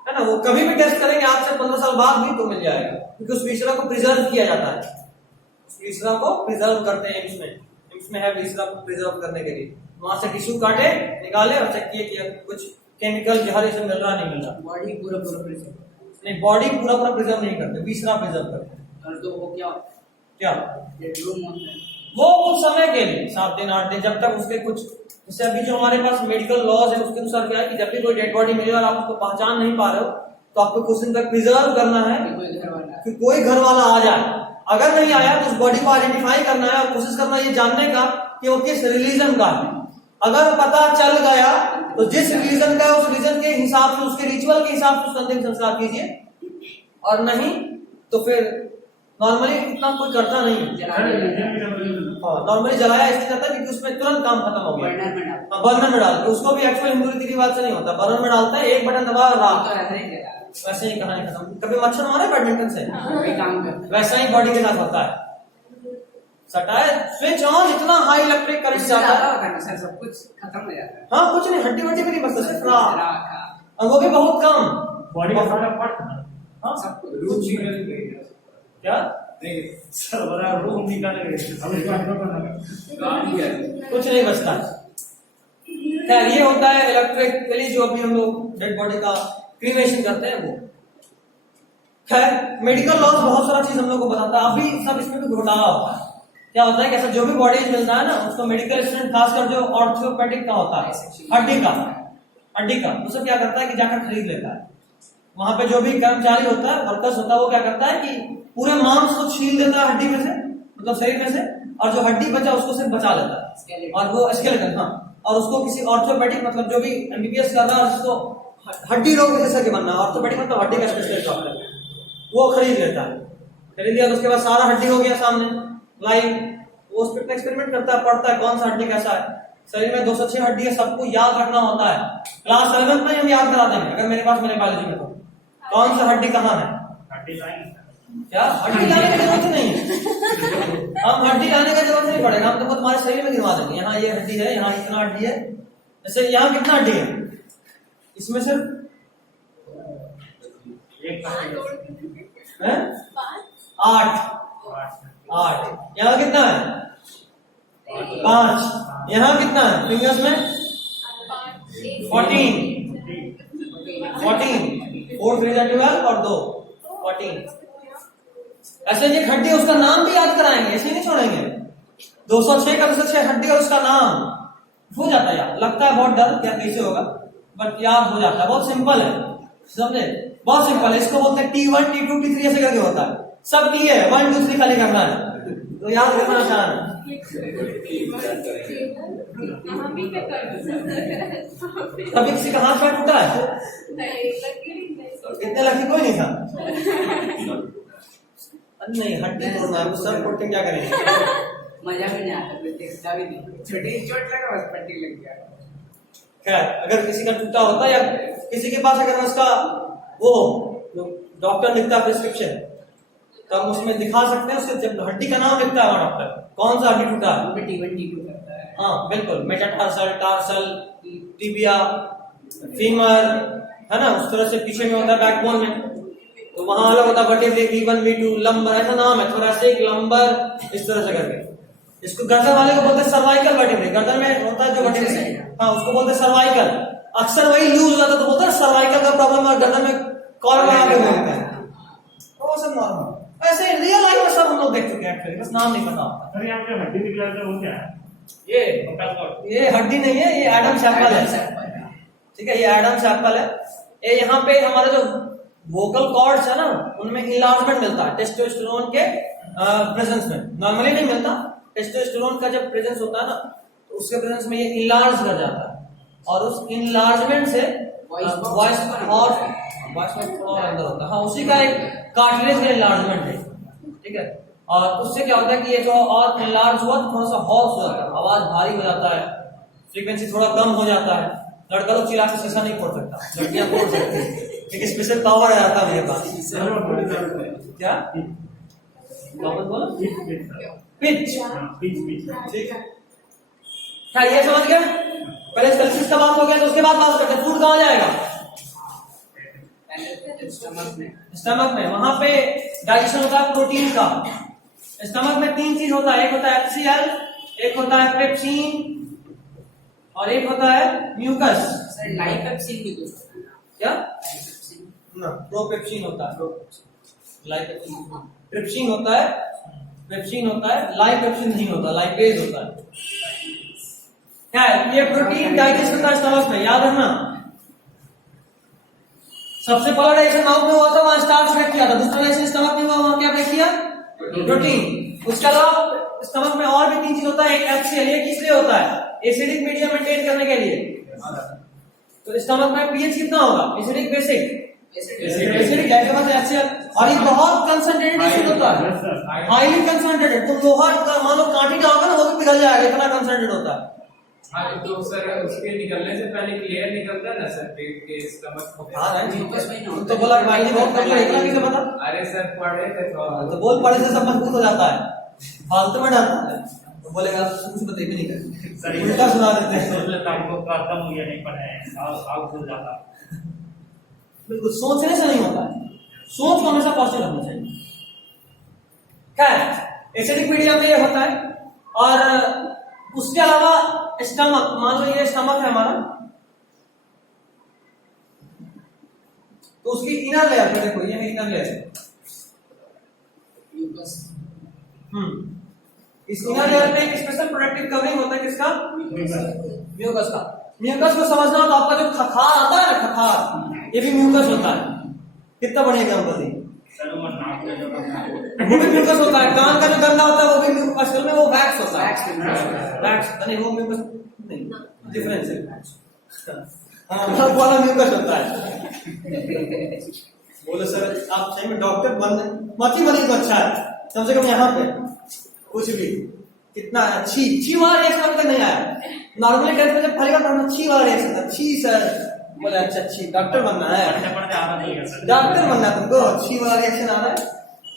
है ना? वो कभी भी टेस्ट करेंगे आज से 15 साल बाद भी तो मिल जाएगा, क्योंकि उस विसरा को प्रिजर्व किया जाता है। उस विसरा को प्रिजर्व करते हैं एम्स में है विसरा को प्रिजर्व करने के लिए। वहां से टिश्यू काटे, निकाले और चेक किए कि कुछ केमिकल जहर इसमें मिल रहा नहीं मिल रहा। बॉडी पूरा पूरा प्रिजर्व नहीं, बॉडी पूरा पूरा प्रिजर्व नहीं करते, विसरा प्रिजर्व करते हैं। और तो वो क्या डेड रूम होता है वो कुछ समय के लिए 7 दिन 8 दिन, जब तक उसके कुछ, जैसे अभी जो हमारे पास मेडिकल लॉज है उसके अनुसार क्या है कि जब भी कोई डेड बॉडी मिले और आप उसको पहचान नहीं पा रहे हो तो आपको कुछ दिन तक प्रिजर्व करना है कि कोई घर वाला आ जाए। अगर नहीं आया तो उस बॉडी को आइडेंटिफाई करना है और कोशिश करना है ये जानने का कि वो किस रिलीजन का है। अगर पता चल गया तो जिस रिलीजन का है उस रिलीजन के हिसाब से, उसके रिचुअल के हिसाब से उसका अंतिम संस्कार कीजिए, और नहीं तो फिर नॉर्मली इतना कोई करता नहीं है। नॉर्मली जलाया इसलिए जाता है क्योंकि उसमें तुरंत काम खत्म हो गया। बर्नर में डालते, उसको भी एक्चुअल हिंदू रीति रिवाज से नहीं होता, बर्नर में डालते हैं, एक बटन दबाया और राख, वैसे ही कहानी खत्म। कभी मच्छर मारे बैडमिंटन से, वैसा ही बॉडी के साथ होता है। सटाए स्विच ऑन, इतना हाई इलेक्ट्रिक करंट जाता है, सब कुछ खत्म हो जाता है। हाँ कुछ नहीं, हड्डी वड्डी भी नहीं बचता, सिर्फ राख, और वो भी बहुत कम। बॉडी का सारा पार्ट सब कुछ रूप निकल गई क्या नहीं सर बड़ा रूम निकाले गए, अब इसको हटवा करना कुछ नहीं बचता। खैर ये होता है इलेक्ट्रिकली जो अभी हम लोग डेड बॉडी का क्रीमेशन करते हैं वो। खैर मेडिकल लॉज बहुत सारा चीज हम लोग को बताता है, अभी सब इसमें भी घोटाला होता है। क्या होता है कि ऐसा जो भी बॉडी मिलता है ना उसको मेडिकल स्टूडेंट खासकर जो ऑर्थोपेडिक का होता है, हड्डी का वो सब क्या करता है कि जाकर खरीद लेता है। वहां पे जो भी कर्मचारी होता है, वर्कर्स होता है, वो क्या करता है कि पूरे मांस को छील देता है हड्डी में से, मतलब शरीर में से, और जो हड्डी बचा उसको सिर्फ बचा लेता है, और वो स्केलेटन, हाँ, और उसको किसी ऑर्थोपेडिक मतलब जो भी एमबीबीएस कर रहा है उसको हड्डी रोग विशेषज्ञ बनना है, ऑर्थोपेडिक मतलब हड्डी का स्पेशलिस्ट डॉक्टर, वो खरीद लेता है। खरीद लिया तो उसके बाद सारा हड्डी हो गया सामने लाइव, वो उस पर एक्सपेरिमेंट करता है, पढ़ता है कौन सा हड्डी कैसा है। शरीर में 206 हड्डी है, सबको याद रखना होता है। क्लास 11 में हम याद करा देंगे अगर मेरे पास मेरे बायोलॉजी में तो कौन सा हड्डी कहाँ है। क्या हड्डी लाने की जरूरत नहीं है, हम हड्डी लाने का जरूरत नहीं पड़ेगा, हम तो तुम्हारे शरीर में गिरवा देंगे। यहाँ ये हड्डी है, यहाँ इतना हड्डी है, जैसे यहाँ कितना हड्डी है, इसमें सिर्फ है 8, यहाँ कितना है 5, यहाँ कितना है फिंगर्स में 14, 4 3 12 और 2 14। ऐसे एक हड्डी उसका नाम भी याद कराएंगे, ऐसे नहीं छोड़ेंगे। 206 का 206 हड्डी और उसका नाम हो जाता है याद, लगता है बहुत डर क्या कैसे होगा, बट याद हो जाता है, बहुत सिंपल है, समझे, बहुत सिंपल है। इसको बोलते हैं T1 T2 T3 ऐसे करके होता है, सब T है, 1 2 3 खाली करना है, तो याद करना आसान है। कभी किसी का हाथ पैर टूटा है? इतने लकी कोई नहीं था। नहीं हड्डी तोड़ना है, सब कोटिंग क्या करेंगे, मजा भी नहीं आता, फिर देखता भी नहीं, छोटी चोट लगा बस पट्टी लग गया। खैर अगर किसी का टूटा होता है या किसी के पास अगर उसका वो डॉक्टर लिखता है प्रिस्क्रिप्शन, तो हम उसमें दिखा सकते हैं, उसके जब हड्डी का नाम लिखता है डॉक्टर, कौन सा हड्डी टूटा है, T1 T2 करता है। हाँ बिल्कुल, मेटाटार्सल, टार्सल, टिबिया, फीमर, है ना, उस तरह से पीछे में होता है बैकबोन में, तो वहां अलग होता है वर्टिब्रे, V1 V2, लंबर, ऐसा नाम है, थोरैसिक, लंबर, इस तरह से करके। इसको गर्दन वाले को बोलते हैं सर्वाइकल वर्टिब्रे, गर्दन में होता है जो वर्टिब्रे, हाँ उसको बोलते हैं सर्वाइकल। अक्सर वही लूज हो जाता है तो बोलते हैं सर्वाइकल का प्रॉब्लम है, गर्दन में कॉर्ड लगा के बोलते हैं, वो सब नॉर्मल। ऐसे रियल लाइफ में सब हम लोग देख चुके हैं एक्चुअली, बस नाम नहीं पता होता। सर यहाँ पे हड्डी निकला था वो क्या है? ये हड्डी नहीं है, ये एडम सैंपल है, ठीक है, ये एडम सैंपल है। ये यहाँ पे हमारे जो वोकल कॉर्ड्स है ना, उनमें इलार्जमेंट मिलता है टेस्टोस्टेरोन के प्रेजेंस में, नॉर्मली नहीं मिलता। टेस्टोस्टेरोन का जब प्रेजेंस होता है ना, तो उसके प्रेजेंस में ये इलार्ज कर जाता है, और उस इनलार्जमेंट से वॉइस में थोड़ा अंदर होता है, हाँ उसी का एक कार्टिलेज का इनलार्जमेंट है, ठीक है। और उससे क्या होता है कि ये जो और इनलार्ज हुआ तो थोड़ा सा हॉर्स हो जाता है, आवाज भारी हो जाता है, फ्रीक्वेंसी थोड़ा कम हो जाता है। लड़का लोग चिल्ला के शीशा नहीं फोड़ सकता, लड़कियां फोड़ सकती है, एक स्पेशल पावर आ जाता है मेरे पास। क्या बोलो, पिच, ठीक है। क्या ये समझ गया? पहले सेल्सियस का बात हो गया, तो उसके बाद बात करते हैं फूड कहाँ जाएगा, स्टमक में, वहां पे डाइजेशन होता है प्रोटीन का। स्टमक में 3 चीज होता है, एक होता है HCl, एक होता है पेप्सिन, और एक होता है म्यूकस। सर लाइपेप्सिन भी कुछ क्या ना, प्रोपेप्सिन होता है, लाइपेप्सिन, ट्रिप्सिन होता है, पेप्सिन होता है, लाइपेप्सिन नहीं होता, लाइपेज होता है। क्या है ये प्रोटीन डाइजेस्ट होता है स्टमक में, याद रखना। सबसे पहला डाइजेशन माउथ में हुआ था, वहां स्टार्च ब्रेक किया था, दूसरा डाइजेशन स्टमक में हुआ, वहां क्या ब्रेक किया, प्रोटीन। उसके अलावा स्टमक में और भी 3 चीज होता है, एक HCl, ये किस लिए होता है, एसिडिक मीडियम मेंटेन करने के लिए। तो स्टमक में पीएच कितना होगा, एसिडिक बेसिक, एसिडिक HCl, और ये बहुत कंसंट्रेटेड एसिड होता है, हाईली कंसंट्रेटेड। तो लोहा का मानो कांटी का होगा ना, वो भी पिघल जाएगा, इतना कंसंट्रेटेड होता है। हाँ तो सर उसके निकलने से पहले क्लियर निकलता है ना सर, पेट के स्टमक में। हाँ तो बोला बाइली बहुत कम लगेगा, किसे पता। अरे सर पढ़े थे तो बोल पढ़े से सब मजबूत हो जाता है, फालतू में डरता है, तो बोलेगा कुछ बताइए भी नहीं करते, उल्टा सुना देते हैं। आपको खत्म हो गया, नहीं पढ़ा है, आप भूल जाता। बिल्कुल सोचने से नहीं होता है, सोच को हमेशा पॉजिटिव रखना चाहिए। क्या है एसिडिक मीडियम में ये होता है। और उसके अलावा स्टमक, मान लो ये स्टमक है हमारा, तो उसकी इनर लेयर पे देखो, ये इनर लेयर, इस इनर लेयर पे एक स्पेशल प्रोटेक्टिव कवरिंग होता है, किसका, म्यूकस का। म्यूकस को समझना हो तो आपका जो खखार आता है ना, खखार, ये भी म्यूकस होता है। कितना बढ़िया एग्जाम्पल दी, वो भी म्यूकस होता है। कान का जो गंदा होता है वो भी असल में वो वैक्स होता है, वैक्स नहीं, वो म्यूकस नहीं, डिफरेंस है। हाँ वाला म्यूकस होता है। बोलो सर आप सही में डॉक्टर मत ही बने तो अच्छा है, कम से कम यहाँ पे कुछ भी कितना अच्छी वाला रिएक्शन तक नहीं आया। नॉर्मली टेस्ट में जब फलेगा तो अच्छी वाला रिएक्शन था, अच्छी सर, बोले अच्छा अच्छी डॉक्टर बनना है, डॉक्टर बनना है तुमको, अच्छी वाला रिएक्शन आ रहा है।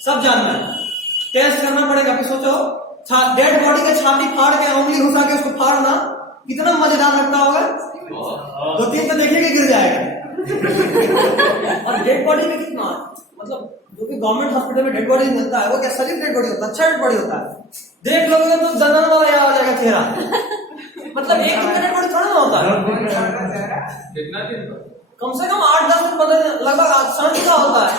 सब जानना है, टेस्ट करना पड़ेगा। फिर सोचो डेड बॉडी के छाती फाड़ के उंगली घुसा के उसको फाड़ना कितना मजेदार लगता होगा। 2-3 तो देखिए गिर जाएगा। और डेड बॉडी में कितना मतलब जो कि गवर्नमेंट हॉस्पिटल में डेड बॉडी मिलता है वो क्या शरीर डेड बॉडी होता है, अच्छा डेड बॉडी होता है। देख लोगे तो दंदन वाला आ जाएगा चेहरा। मतलब एक दिन का डेड बॉडी थोड़ा ना होता है, कितना दिन कम से कम 8-10 दिन 15 दिन लगभग सड़ का होता है,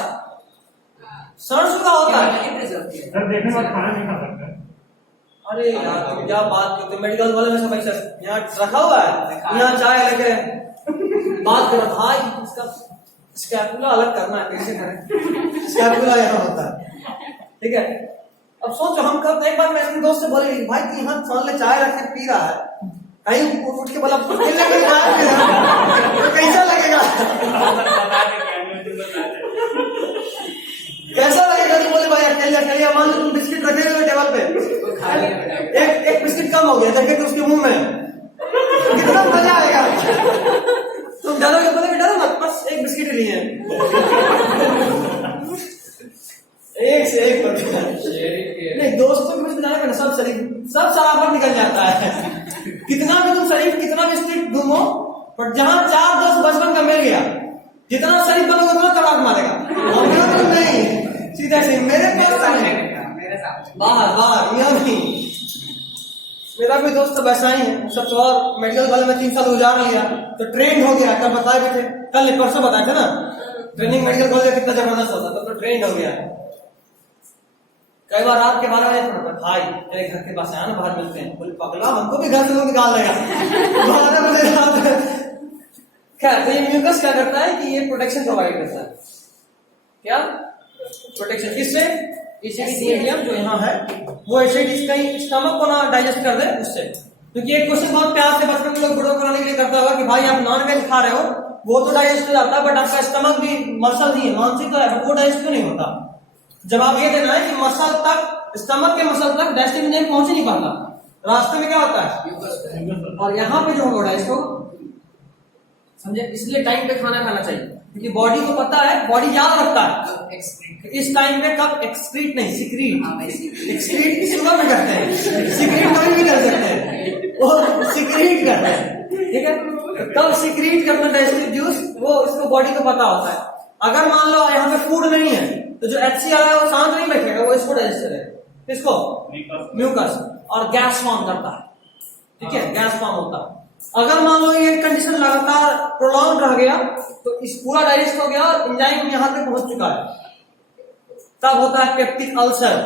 सड़ का होता है। सर देखने बाद खाना नहीं खा सकते। अरे यार तुम क्या बात करते, मेडिकल वाले में सब ऐसा यहाँ रखा हुआ है, यहाँ चाय लेके बात करो भाई इसका स्कैपुला अलग करना है, कैसे करें स्कैपुला यहाँ होता है, ठीक है। अब सोचो हम कब एक बार मैं अपने दोस्त से बोले भाई कि यहाँ मान ले चाय रख के पी रहा है, कहीं उठ के बोला तो कैसा लगेगा, कैसा लगेगा। तो बोले भाई अकेले अकेले मान लो तुम बिस्किट रखे हुए टेबल पे, एक बिस्किट कम हो गया, देखे तो उसके मुंह में कितना मजा आएगा। तुम डरोगे, बोले डरो मत, बस एक बिस्किट लिए एक से एक नहीं, दोस्तों के बीच में जाने का सब शरीफ सब सराफत निकल जाता है। कितना भी तुम शरीफ कितना भी स्ट्रिक्ट घूमो, पर जहां 4-10 बचपन का मिल गया, जितना शरीफ बनोगे उतना तड़ाक मारेगा। हम नहीं सीधा से मेरे पास बाहर यहाँ नहीं। मेरा भी दोस्त तो वैसा ही है, सब तो और मेडिकल वाले में 3 साल गुजार लिया तो ट्रेंड हो गया। कल बताए भी थे, कल परसों बताए थे ना, ट्रेनिंग मेडिकल कॉलेज कितना जबरदस्त होता, तब तो ट्रेंड हो गया। कई बार रात के 12 बजे पड़ता भाई मेरे घर के पास आया ना, बाहर मिलते हैं, बोले पगला हमको भी घर से लोग निकाल देगा 12 बजे रात। खैर तो ये म्यूकस क्या करता है कि ये प्रोटेक्शन प्रोवाइड करता है, क्या प्रोटेक्शन किससे, एसिडिक मीडियम जो यहाँ है वो एसिडिक कहीं स्टमक को ना डाइजेस्ट कर दे उससे। क्योंकि एक क्वेश्चन बहुत प्यार से बचपन में लोग बड़ों कराने के लिए करता होगा कि भाई आप नॉन वेज खा रहे हो वो तो डाइजेस्ट हो जाता है, बट आपका स्टमक भी मसल नहीं है, मानसिक तो है, बट वो डाइजेस्ट क्यों नहीं होता। जवाब ये देना है कि मसल तक, स्टमक के मसल तक डाइजेस्टिव पहुंच ही नहीं पाता, रास्ते में क्या होता है, और यहाँ पे जो होगा डाइजेस्ट हो, समझे। इसलिए टाइम पे खाना खाना चाहिए, क्योंकि बॉडी को पता है, बॉडी याद रखता है इस टाइम पे कब एक्सक्रीट नहीं सिक्रीट, एक्सक्रीट सुबह में करते हैं, सिक्रीट कभी भी कर सकते हैं, वो सिक्रीट करते हैं, ठीक है। कब सिक्रीट करना डाइजेस्टिव जूस वो इसको बॉडी को पता होता है। अगर मान लो यहाँ पे फूड नहीं है तो जो HCl है वो शांत नहीं बैठेगा, वो इसको डाइजेस्ट करेगा, इसको म्यूकस, और गैस फॉर्म करता है, ठीक है, गैस फॉर्म होता है। अगर मान लो ये कंडीशन लगातार प्रोलॉन्ग रह गया तो इस पूरा डाइजेस्ट हो गया और एंजाइम यहाँ तक पहुंच चुका है, तब होता है पेप्टिक अल्सर,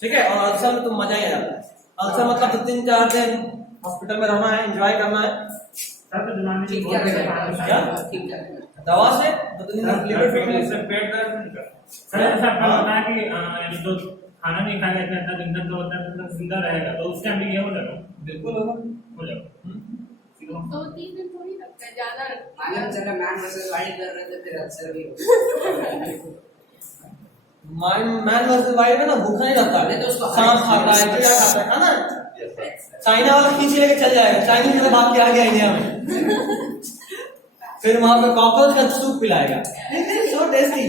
ठीक है। और अल्सर में तो मजा ही आ जाता है। अल्सर मतलब 3-4 दिन हॉस्पिटल में रहना है, एंजॉय करना है, दवा से 2 दिन पेट दर्द होता है कि जो खाना नहीं खाएगा इतना दिन तक होता है तो जिंदा रहेगा, तो उस टाइम भी ये हो जाएगा, बिल्कुल होगा, हो जाएगा। 2-3 दिन थोड़ी लगता है, ज्यादा मालूम चला मैन वर्सेस वाइल्ड कर रहे थे, फिर अक्सर भी हो मैन वर्सेस वाइल्ड में ना भूखा नहीं रहता है, तो उसको सांप खाता है, कीड़ा खाता है, खाना चाइना वाला खींच लेके चल जाएगा, चाइनीज में बात किया गया इंडिया में, फिर वहां पे कॉकरोच का सूप पिलाएगा, so tasty,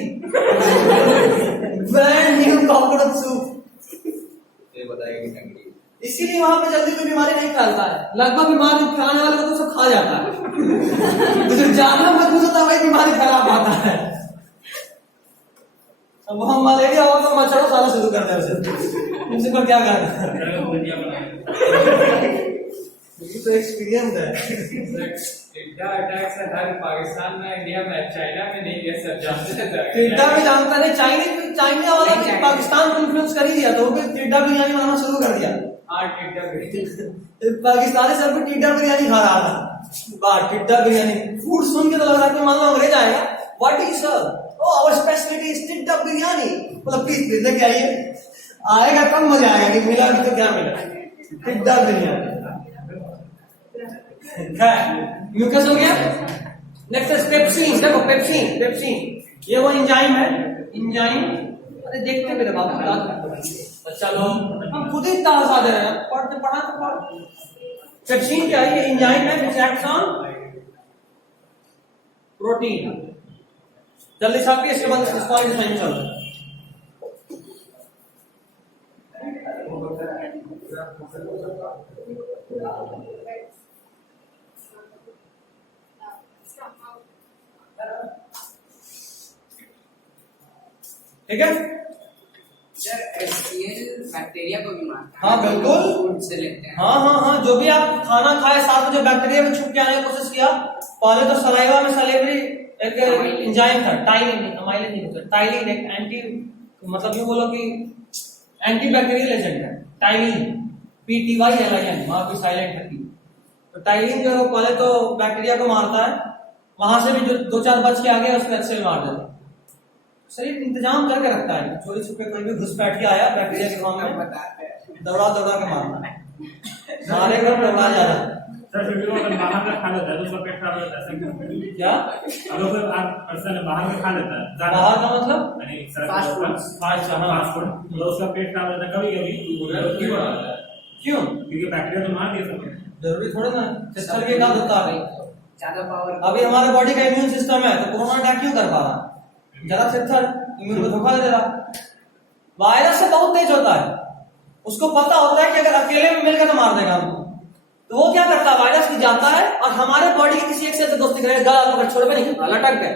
brand new cockroach soup, ये बताएगा कि इसीलिए वहां पे जल्दी कोई बीमारी नहीं फैलता है, लगभग बीमारी फैलाने वाले को तो सब खा जाता है, तो जो ज्यादा मजबूत होता है वही बीमारी फैला पाता है। अब वहां मलेरिया हो तो मच्छरों सारा शुरू कर दे उसे, उनसे पर क्या करना, ये तो एक्सपीरियंस है। टिड्डा अटैक से हर पाकिस्तान में, इंडिया में, चाइना में नहीं, ये सब जानते हैं। टिड्डा भी जानता नहीं, चाइना वाला पाकिस्तान को इन्फ्लुएंस कर ही दिया, तो वो टिड्डा बिरयानी बनाना शुरू कर दिया। हाँ टिड्डा पाकिस्तानी सर पे टिड्डा बिरयानी खा रहा था, टिड्डा बिरयानी फूड सुन के तो लग रहा है कि मान लो अंग्रेज आएगा, what is sir, oh our speciality is tidda biryani, मतलब प्लीज लेके आइए, आएगा कम मजा आएगा, कि मिला भी तो क्या मिला, टिड्डा बिरयानी। म्यूकस हो गया। नेक्स्ट पेप्सिन, देखो पेप्सिन ये वो एंजाइम है, एंजाइम, अरे देखते मेरे बाबू चलो हम खुद ही ताजा दे रहे हैं, पढ़ते पढ़ा तो पढ़। पेप्सिन क्या है, ये एंजाइम है विच एक्ट्स ऑन प्रोटीन, जल्दी छापिए, इसके बाद इसका टाइम चल रहा है। ठीक है। सर HCl बैक्टीरिया को भी मारता है। हाँ, बिल्कुल। फूड से लेते हैं। हाँ, जो भी आप खाना खाए साथ में जो बैक्टीरिया में छुप के आने की कोशिश किया, पहले तो सलाइवा में सलेवरी एक एंजाइम था, टाइलिन, अमाइलिन नहीं होता, टाइलिन एक एंटी, मतलब यूं बोलो कि एंटी बैक्टीरियल एजेंट है टाइलिन, PTYLIN, वहां पे साइलेंट है। तो टाइलिन जो है पहले तो बैक्टीरिया को मारता है, वहां से भी जो 2-4 बच के आ गया उसको HCl मार देता है। शरीर इंतजाम करके रखता है, चोरी छुपे कोई भी घुसपैठ के आया बैक्टीरिया के फॉर्म में, बताते हैं। दौड़ा के मारना है, मारेगा दौड़ा जा रहा है। सर फिर भी वो अगर बाहर का खा लेता है तो उसका पेट खराब हो जाता है, ऐसा क्यों? क्या अगर कोई आप पर्सन बाहर का खा लेता है ज्यादा, बाहर का मतलब यानी फास्ट फूड। फास्ट फूड, तो उसका पेट खराब हो जाता है कभी क्यों होता है? क्यों क्योंकि बैक्टीरिया तो मार दिया सबने। जरूरी थोड़ा ना सिस्टम के काम होता है। ज्यादा पावर। अभी हमारे बॉडी का इम्यून सिस्टम है तो कोरोना अटैक क्यों कर पा रहा है? जरा थिरथर इम्यून को धोखा दे रहा। वायरस से बहुत तेज होता है, उसको पता होता है कि अगर अकेले में मिलकर तो मार देगा हमको, तो वो क्या करता है, वायरस भी जाता है और हमारे बॉडी के किसी एक से दोस्ती करेगा, गला पकड़ छोड़ में नहीं करता, लटक गए।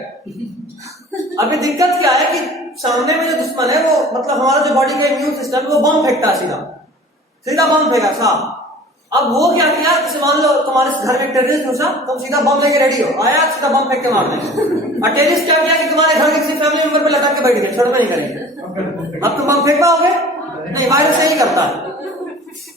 अभी दिक्कत क्या है कि सामने में जो दुश्मन है वो, मतलब हमारा जो बॉडी का इम्यून सिस्टम है वो बम फेंकता है, सीधा बम फेंका साफ। अब वो क्या किया, जैसे मान लो तुम्हारे घर में टेररिस्ट घुसा, तुम सीधा बम लेके रेडी हो, आया सीधा बम फेंक के मार देंगे। और टेररिस्ट क्या किया कि तुम्हारे घर के किसी फैमिली मेंबर पे लटक के बैठ गए, छोड़ में नहीं करेंगे। अब तुम बम फेंक पाओगे नहीं, वायरस यही करता है,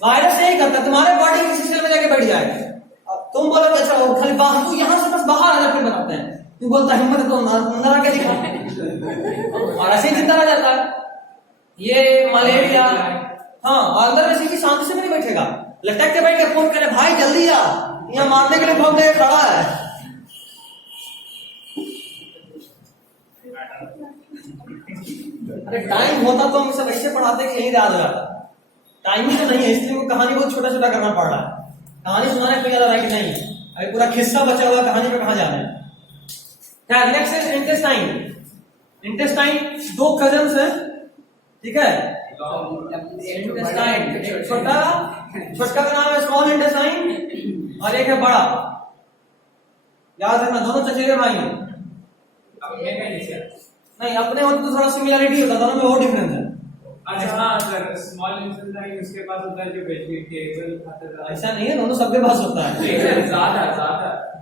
वायरस यही करता है, तुम्हारे बॉडी के किसी सेल में जाके बैठ जाएगा। तुम बोलोगे अच्छा वो खाली बाहर, तू यहाँ से बस बाहर आ जा, फिर बताते हैं, तू बोलता हिम्मत तो अंदर आके दिखा, और ऐसे ही जिंदा रह जाता है। ये मलेरिया, हाँ, और अंदर में सीधी शांति से नहीं बैठेगा, लटक के बैठ के फोन करे, भाई जल्दी आ, यहाँ मारने के लिए फोन लेके खड़ा है। अरे टाइम होता तो हम सब ऐसे पढ़ाते कि यही याद हो जाता, टाइम ही तो नहीं है, इसलिए वो कहानी बहुत छोटा छोटा करना पड़ रहा है। कहानी सुनाने कोई ज्यादा राइट नहीं है, अभी पूरा खिस्सा बचा हुआ कहानी पे कहां जाना है। क्या next is intestine. Intestine 2 cousins है, ठीक है। इंटेस्टाइन छोटा का नाम है स्मॉल इंटेस्टाइन और एक है बड़ा, याद रखना, दोनों चचेरे भाई हैं। नहीं, अपने होते तो थोड़ा सिमिलरिटी होता, दोनों में वो डिफरेंस है। अच्छा हाँ सर, स्मॉल इंटेस्टाइन उसके पास होता है जो वेजिटेबल खाता है, ऐसा ऐसा नहीं है, दोनों सबके पास होता है।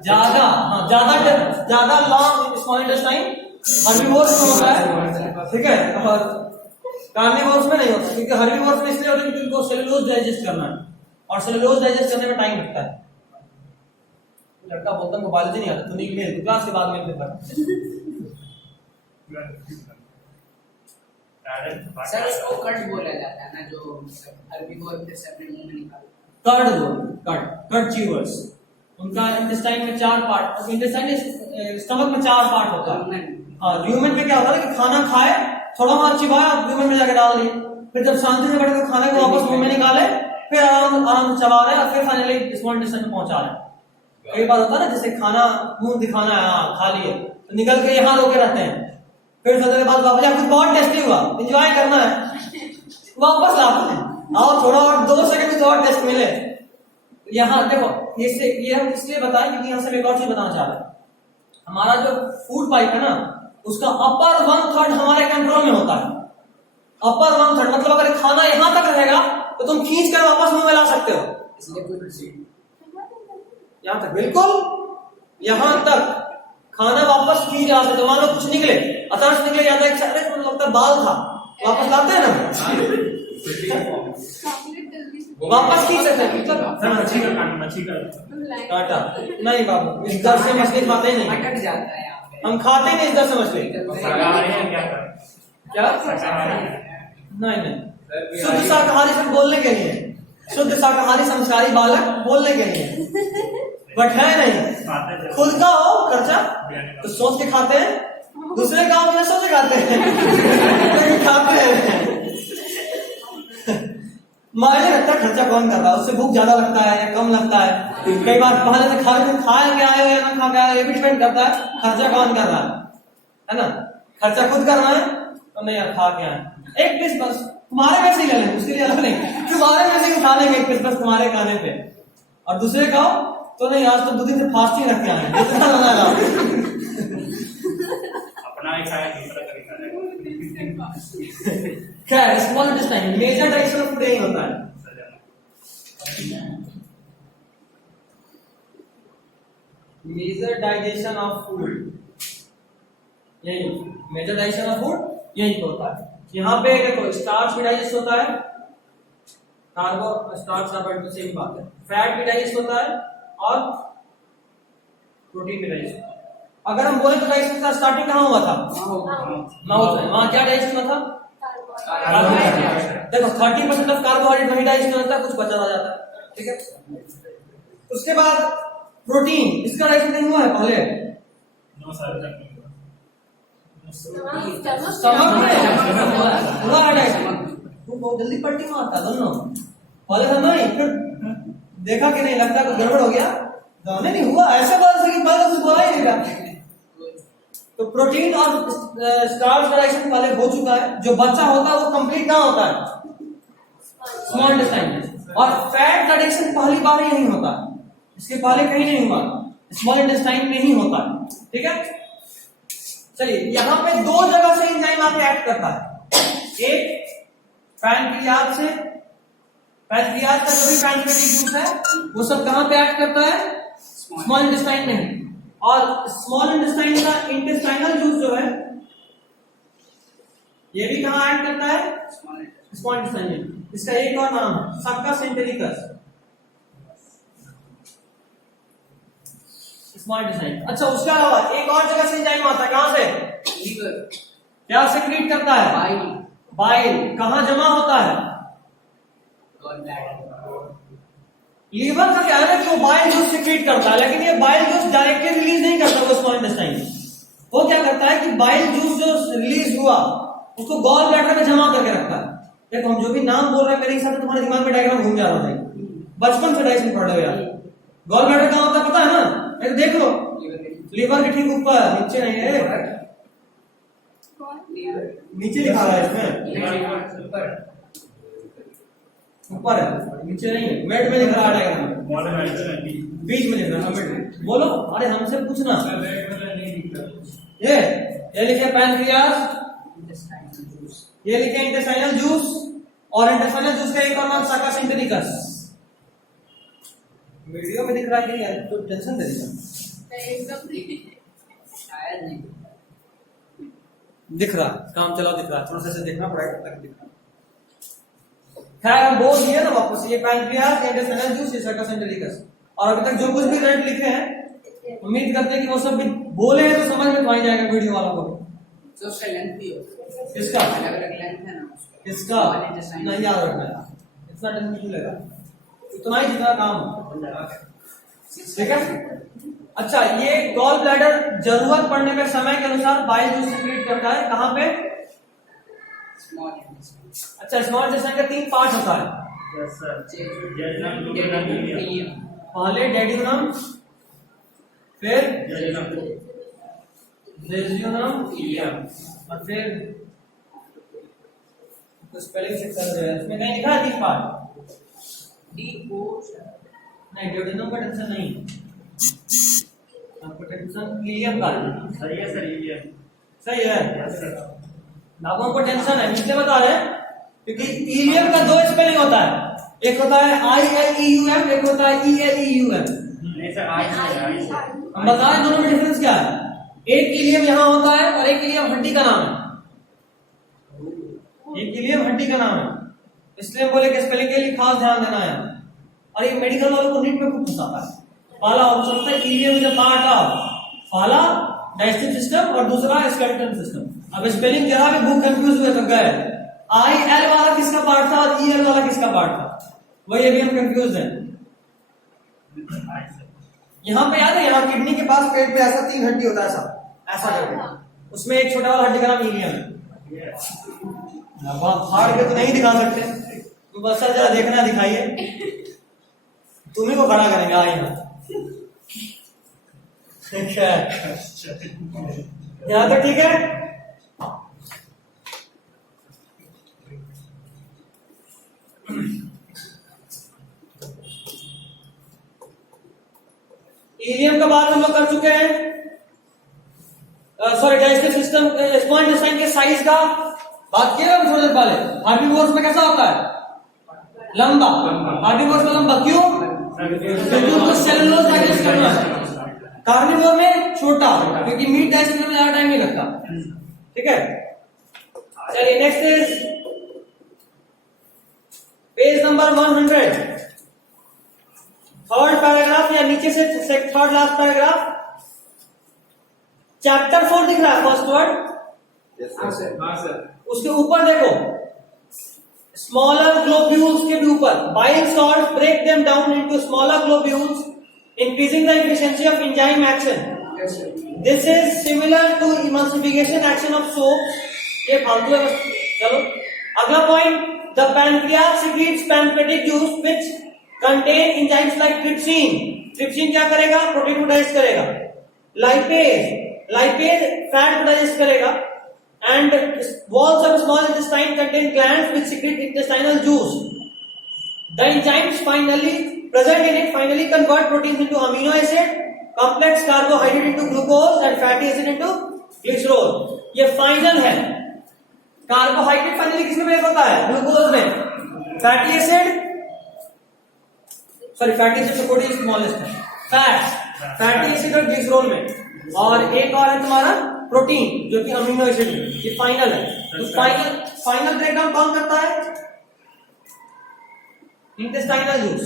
ज्यादा हाँ, ज्यादा लॉन्ग स्मॉल इंटेस्टाइन हर्बीवोर्स में होता है, ठीक है, और कार्निवोर्स में नहीं होता, क्योंकि हर्बीवोर्स में इसलिए होता है क्योंकि उनको सेलुलोज डाइजेस्ट करना है, और सेलुलोज डाइजेस्ट करने में टाइम लगता है। लड़का बोलता है बायोलॉजी नहीं आता, तो नहीं मेल क्लास के बाद में पेपर। सर उसको कट बोला जाता है ना, जो हर्बीवोर के से अपने मुंह में निकालते हैं। कर्ड च्यूअर्स, उनका इंटेस्टाइन में 4 पार्ट, इंटेस्टाइन स्टमक में 4 पार्ट होता है। हाँ, ह्यूमन में क्या होता है कि खाना खाए, थोड़ा बहुत चिबाया, ह्यूमन में जाके डाल दिए, फिर जब शांति से बैठे तो खाने को वापस मुंह में निकाले, फिर आराम से चबा रहे और फिर फाइनली स्मॉल इंटेस्टाइन में पहुंचा रहे। कई बार होता है ना, जैसे खाना मुंह दिखाना है, हाँ खा लिए, तो निकल के यहाँ रोके रहते हैं, फिर थोड़ी देर बाद वापस कुछ बहुत टेस्टी हुआ, एंजॉय करना है, वापस लाते हैं, आओ थोड़ा और 2 सेकंड और टेस्ट मिले। यहाँ देखो, ये हम इसलिए बताएं क्योंकि यहाँ से एक और चीज बताना चाह रहे हैं। हमारा जो फूड पाइप है ना, उसका अपर 1/3 हमारे कंट्रोल में होता है। अपर 1/3 मतलब अगर खाना यहाँ तक रहेगा तो तुम खींच कर वापस मुंह में ला सकते हो, इसलिए कुछ यहाँ तक, बिल्कुल यहाँ तक खाना वापस खींच ला सकते हो। मान लो कुछ निकले, अतर्स निकले, या तो लगता है बाल था, वापस लाते हैं ना, चॉकलेट जल्दी से वापस खींच सकते हैं। मच्छी का काटा नहीं बाबू, इस दर से मछली खाते ही नहीं, अटक जाता है यहाँ पे। हम खाते नहीं इस दर से मछली। क्या नहीं, शुद्ध शाकाहारी सिर्फ बोलने के लिए, शुद्ध शाकाहारी संस्कारी बालक बोलने के लिए, बट है नहीं। खुद का हो खर्चा तो सोच के खाते हैं, दूसरे गांव में सोच के खाते हैं, खाते हैं। मायने लगता है खर्चा कौन कर रहा है, उससे भूख ज्यादा लगता है या कम लगता है। कई बार पहले से खा के आए हो या ना खा के आए हो, ये भी डिपेंड करता है खर्चा कौन कर रहा है ना। खर्चा खुद करना है तो नहीं यार खा के आए, एक पीस बस तुम्हारे में से ही ले लें, उसके लिए अलग नहीं, तुम्हारे में से खा लेंगे एक पीस बस तुम्हारे खाने पे, और दूसरे खाओ तो नहीं, आज तो 2 दिन से फास्टिंग रख के आए, अपना ही खाया दूसरा तरीका है। खैर small intestine major digestion of food यही होता है। मेजर डाइजेशन ऑफ फूड यही, मेजर डाइजेशन ऑफ फूड यही होता है। यहाँ पे देखो स्टार्च भी डाइजेस्ट होता है, कार्बो स्टार्च कार्बोहाइड्रेट तो सेम बात है, फैट भी डाइजेस्ट होता है और प्रोटीन भी डाइजेस्ट होता है। अगर हम बोले तो डाइजेशन का स्टार्टिंग कहाँ हुआ था? माउथ में। वहां क्या डाइजेस्ट हुआ था? देखो 30% ऑफ कार्बोहाइड्रेट वही डाइजेस्ट होता है, कुछ बचा रह जाता है, ठीक है। उसके बाद प्रोटीन, इसका डाइजेशन नहीं हुआ है पहले? नो सर, हुआ है डाइजेशन। तू बहुत जल्दी पलटी मारता दोनों, पहले था नहीं, फिर देखा कि नहीं, लगता कुछ गड़बड़ हो गया, गाने नहीं हुआ, ऐसे बात से कि बात से बोला ही नहीं था। तो प्रोटीन और स्टार्च डाइजेशन पहले हो चुका है, जो बच्चा होता है वो कंप्लीट कहाँ होता है? Small intestine. और फैट डाइजेशन पहली बार ही नहीं होता, इसके पहले कहीं नहीं हुआ, स्मॉल इंटेस्टाइन में ही होता है, ठीक है। चलिए यहाँ पे दो जगह से एंजाइम आके एक्ट करता है, एक पैनक्रियाज से, पैनक्रियाज का जो भी पैनक्रियाटिक जूस है वो सब कहाँ पे एक्ट करता है? स्मॉल इंटेस्टाइन में। और स्मॉल इंटेस्टाइन का इंटेस्टाइनल जूस जो है ये भी कहाँ एक्ट करता है? स्मॉल इंटेस्टाइन में। इसका एक और नाम है सक्कस एंटेरिकस, स्मॉल इंटेस्टाइन। अच्छा उसके अलावा एक और जगह से एंजाइम आता है, कहां से? लीवर। क्या सेक्रेट करता है? बाइल। बाइल कहां जमा होता है? लीवर का क्या है ना कि वो बाइल जूस सेक्रेट करता है, लेकिन ये बाइल जूस डायरेक्टली रिलीज नहीं करता वो स्मॉल इंटेस्टाइन। वो क्या करता है कि बाइल जूस जो रिलीज हुआ उसको गॉल ब्लैडर में जमा करके रखता है। देखो हम जो भी नाम बोल रहे हैं मेरे हिसाब से तुम्हारे दिमाग में डायग्राम घूम जा रहा है, बचपन से डाइजेशन पढ़ रहे हो यार। गॉल ब्लैडर कहां होता है पता है ना? देख लो, लीवर के ठीक ऊपर, नीचे नहीं है, नीचे लिखा है इसमें, ऊपर है, नीचे नहीं है, मिड में लिख रहा है डायग्राम, बीच में लिख रहा है मिड। बोलो, अरे हमसे पूछना। ये लिखे पैनक्रियाज, ये लिखे इंटेस्टाइनल जूस, और इंटेस्टाइनल जूस का एक और नाम सक्कस एंटेरिकस। वीडियो में दिख रहा है कि यार तो टेंशन दे रही एकदम शायद नहीं दिख रहा, काम चला दिख रहा, थोड़ा सा देखना पड़ेगा तक दिख रहा। खैर हम बोल दिए ना वापस, ये पैनक्रियाज, इंटेस्टाइनल जूस, ये सक्कस एंटेरिकस। और अभी तक जो कुछ भी रेट लिखे हैं उम्मीद करते हैं कि वो सब भी बोले हैं तो समझ में तो आ जाएगा वीडियो वालों को। जो उसका लेंथ भी हो, किसका अलग-अलग लेंथ है ना उसका, किसका नहीं याद रखना है, इतना टेंशन क्यों लेगा, इतना ही जितना काम हो, ठीक है। अच्छा ये गॉल ब्लैडर जरूरत पड़ने पे समय के अनुसार बाइल जूस सेक्रेट करता है, कहां पे? Small intestine. अच्छा स्मॉल इंटेस्टाइन का 3 पार्ट होता है, यस सर, पहले डेड्यूनम, फिर रेजियोनम, और फिर तो स्पेलिंग चेक कर रहे हैं, इसमें कहीं लिखा है 3 पार्ट? DO नहीं, डेड्यूनम का टेंशन नहीं, आपको टेंशन इलियम का है। सही है सर, ये सही है, यस सर। नामों को टेंशन है, इसलिए बता रहे हैं क्योंकि इलियम का 2 स्पेलिंग होता है, एक होता है ILEUM, एक होता है ELEUM। नहीं सर, आई से हम बता रहे दोनों में डिफरेंस क्या है। एक इलियम यहाँ होता है और एक इलियम हड्डी का नाम है, एक इलियम हड्डी का नाम है, इसलिए बोले कि स्पेलिंग के लिए खास ध्यान देना है। और ये मेडिकल वालों को नीट में खूब फंसाता है। पहला ऑप्शन था ilium is a part of, पहला डाइजेस्टिव सिस्टम और दूसरा स्केलेटल सिस्टम। अब स्पेलिंग जरा भी बुक कंफ्यूज हुए तो गए, IL वाला किसका पार्ट था और EL वाला किसका पार्ट था, वही अभी हम कंफ्यूज हैं। यहाँ पे याद है, यहाँ किडनी के पास पेट पे ऐसा 3 हड्डी होता है, ऐसा करके, उसमें एक छोटा वाला हड्डी का नाम इलियम है। फाड़ के तो नहीं दिखा सकते, तो बस सर जरा देखना दिखाइए, तुम्ही को खड़ा करेंगे। आ यहाँ यहाँ तो ठीक है। इलियम का बात हम लोग कर चुके हैं, sorry digestive system, small intestine के साइज का बात किया ना थोड़ी देर पहले, हार्बीवोर्स में कैसा होता है? लंबा। हार्बीवोर्स में लंबा क्यों? क्योंकि उनको सेलुलोज डाइजेस्ट करना है। कार्निवोर में छोटा, क्योंकि मीट डाइजेस्ट करने में ज्यादा टाइम नहीं लगता। ठीक है, चलिए next is page number 100, third paragraph या नीचे से थर्ड लास्ट पैराग्राफ, चैप्टर 4 दिख रहा है, फर्स्ट वर्ड। हाँ सर। उसके ऊपर देखो, स्मॉलर ग्लोब्यूल्स के भी ऊपर, bile salt break them down into smaller globules increasing the efficiency of enzyme action. This is similar to emulsification action of soap. ये फालतू है बस। चलो अगला point, the pancreas secretes pancreatic juice which contain enzymes like trypsin. Trypsin क्या करेगा? प्रोटीन को डाइजेस्ट करेगा। लाइपेज फैट को डाइजेस्ट करेगा। And walls of small intestine contain glands which secrete intestinal juice. The enzymes present in it finally convert proteins into amino acid, complex carbohydrate into glucose and fatty acid into glycerol. ये फाइनल है। कार्बोहाइड्रेट फाइनली किसमें ब्रेक होता है? ग्लूकोज में। फैटी एसिड तो प्रोटीन स्मॉलेस्ट है। फैटी एसिड और ग्लिसरॉल में। और एक और है तुम्हारा प्रोटीन जो कि अमीनो एसिड में। ये फाइनल है। तो फाइनल ब्रेकडाउन कौन करता है? Intestinal juice.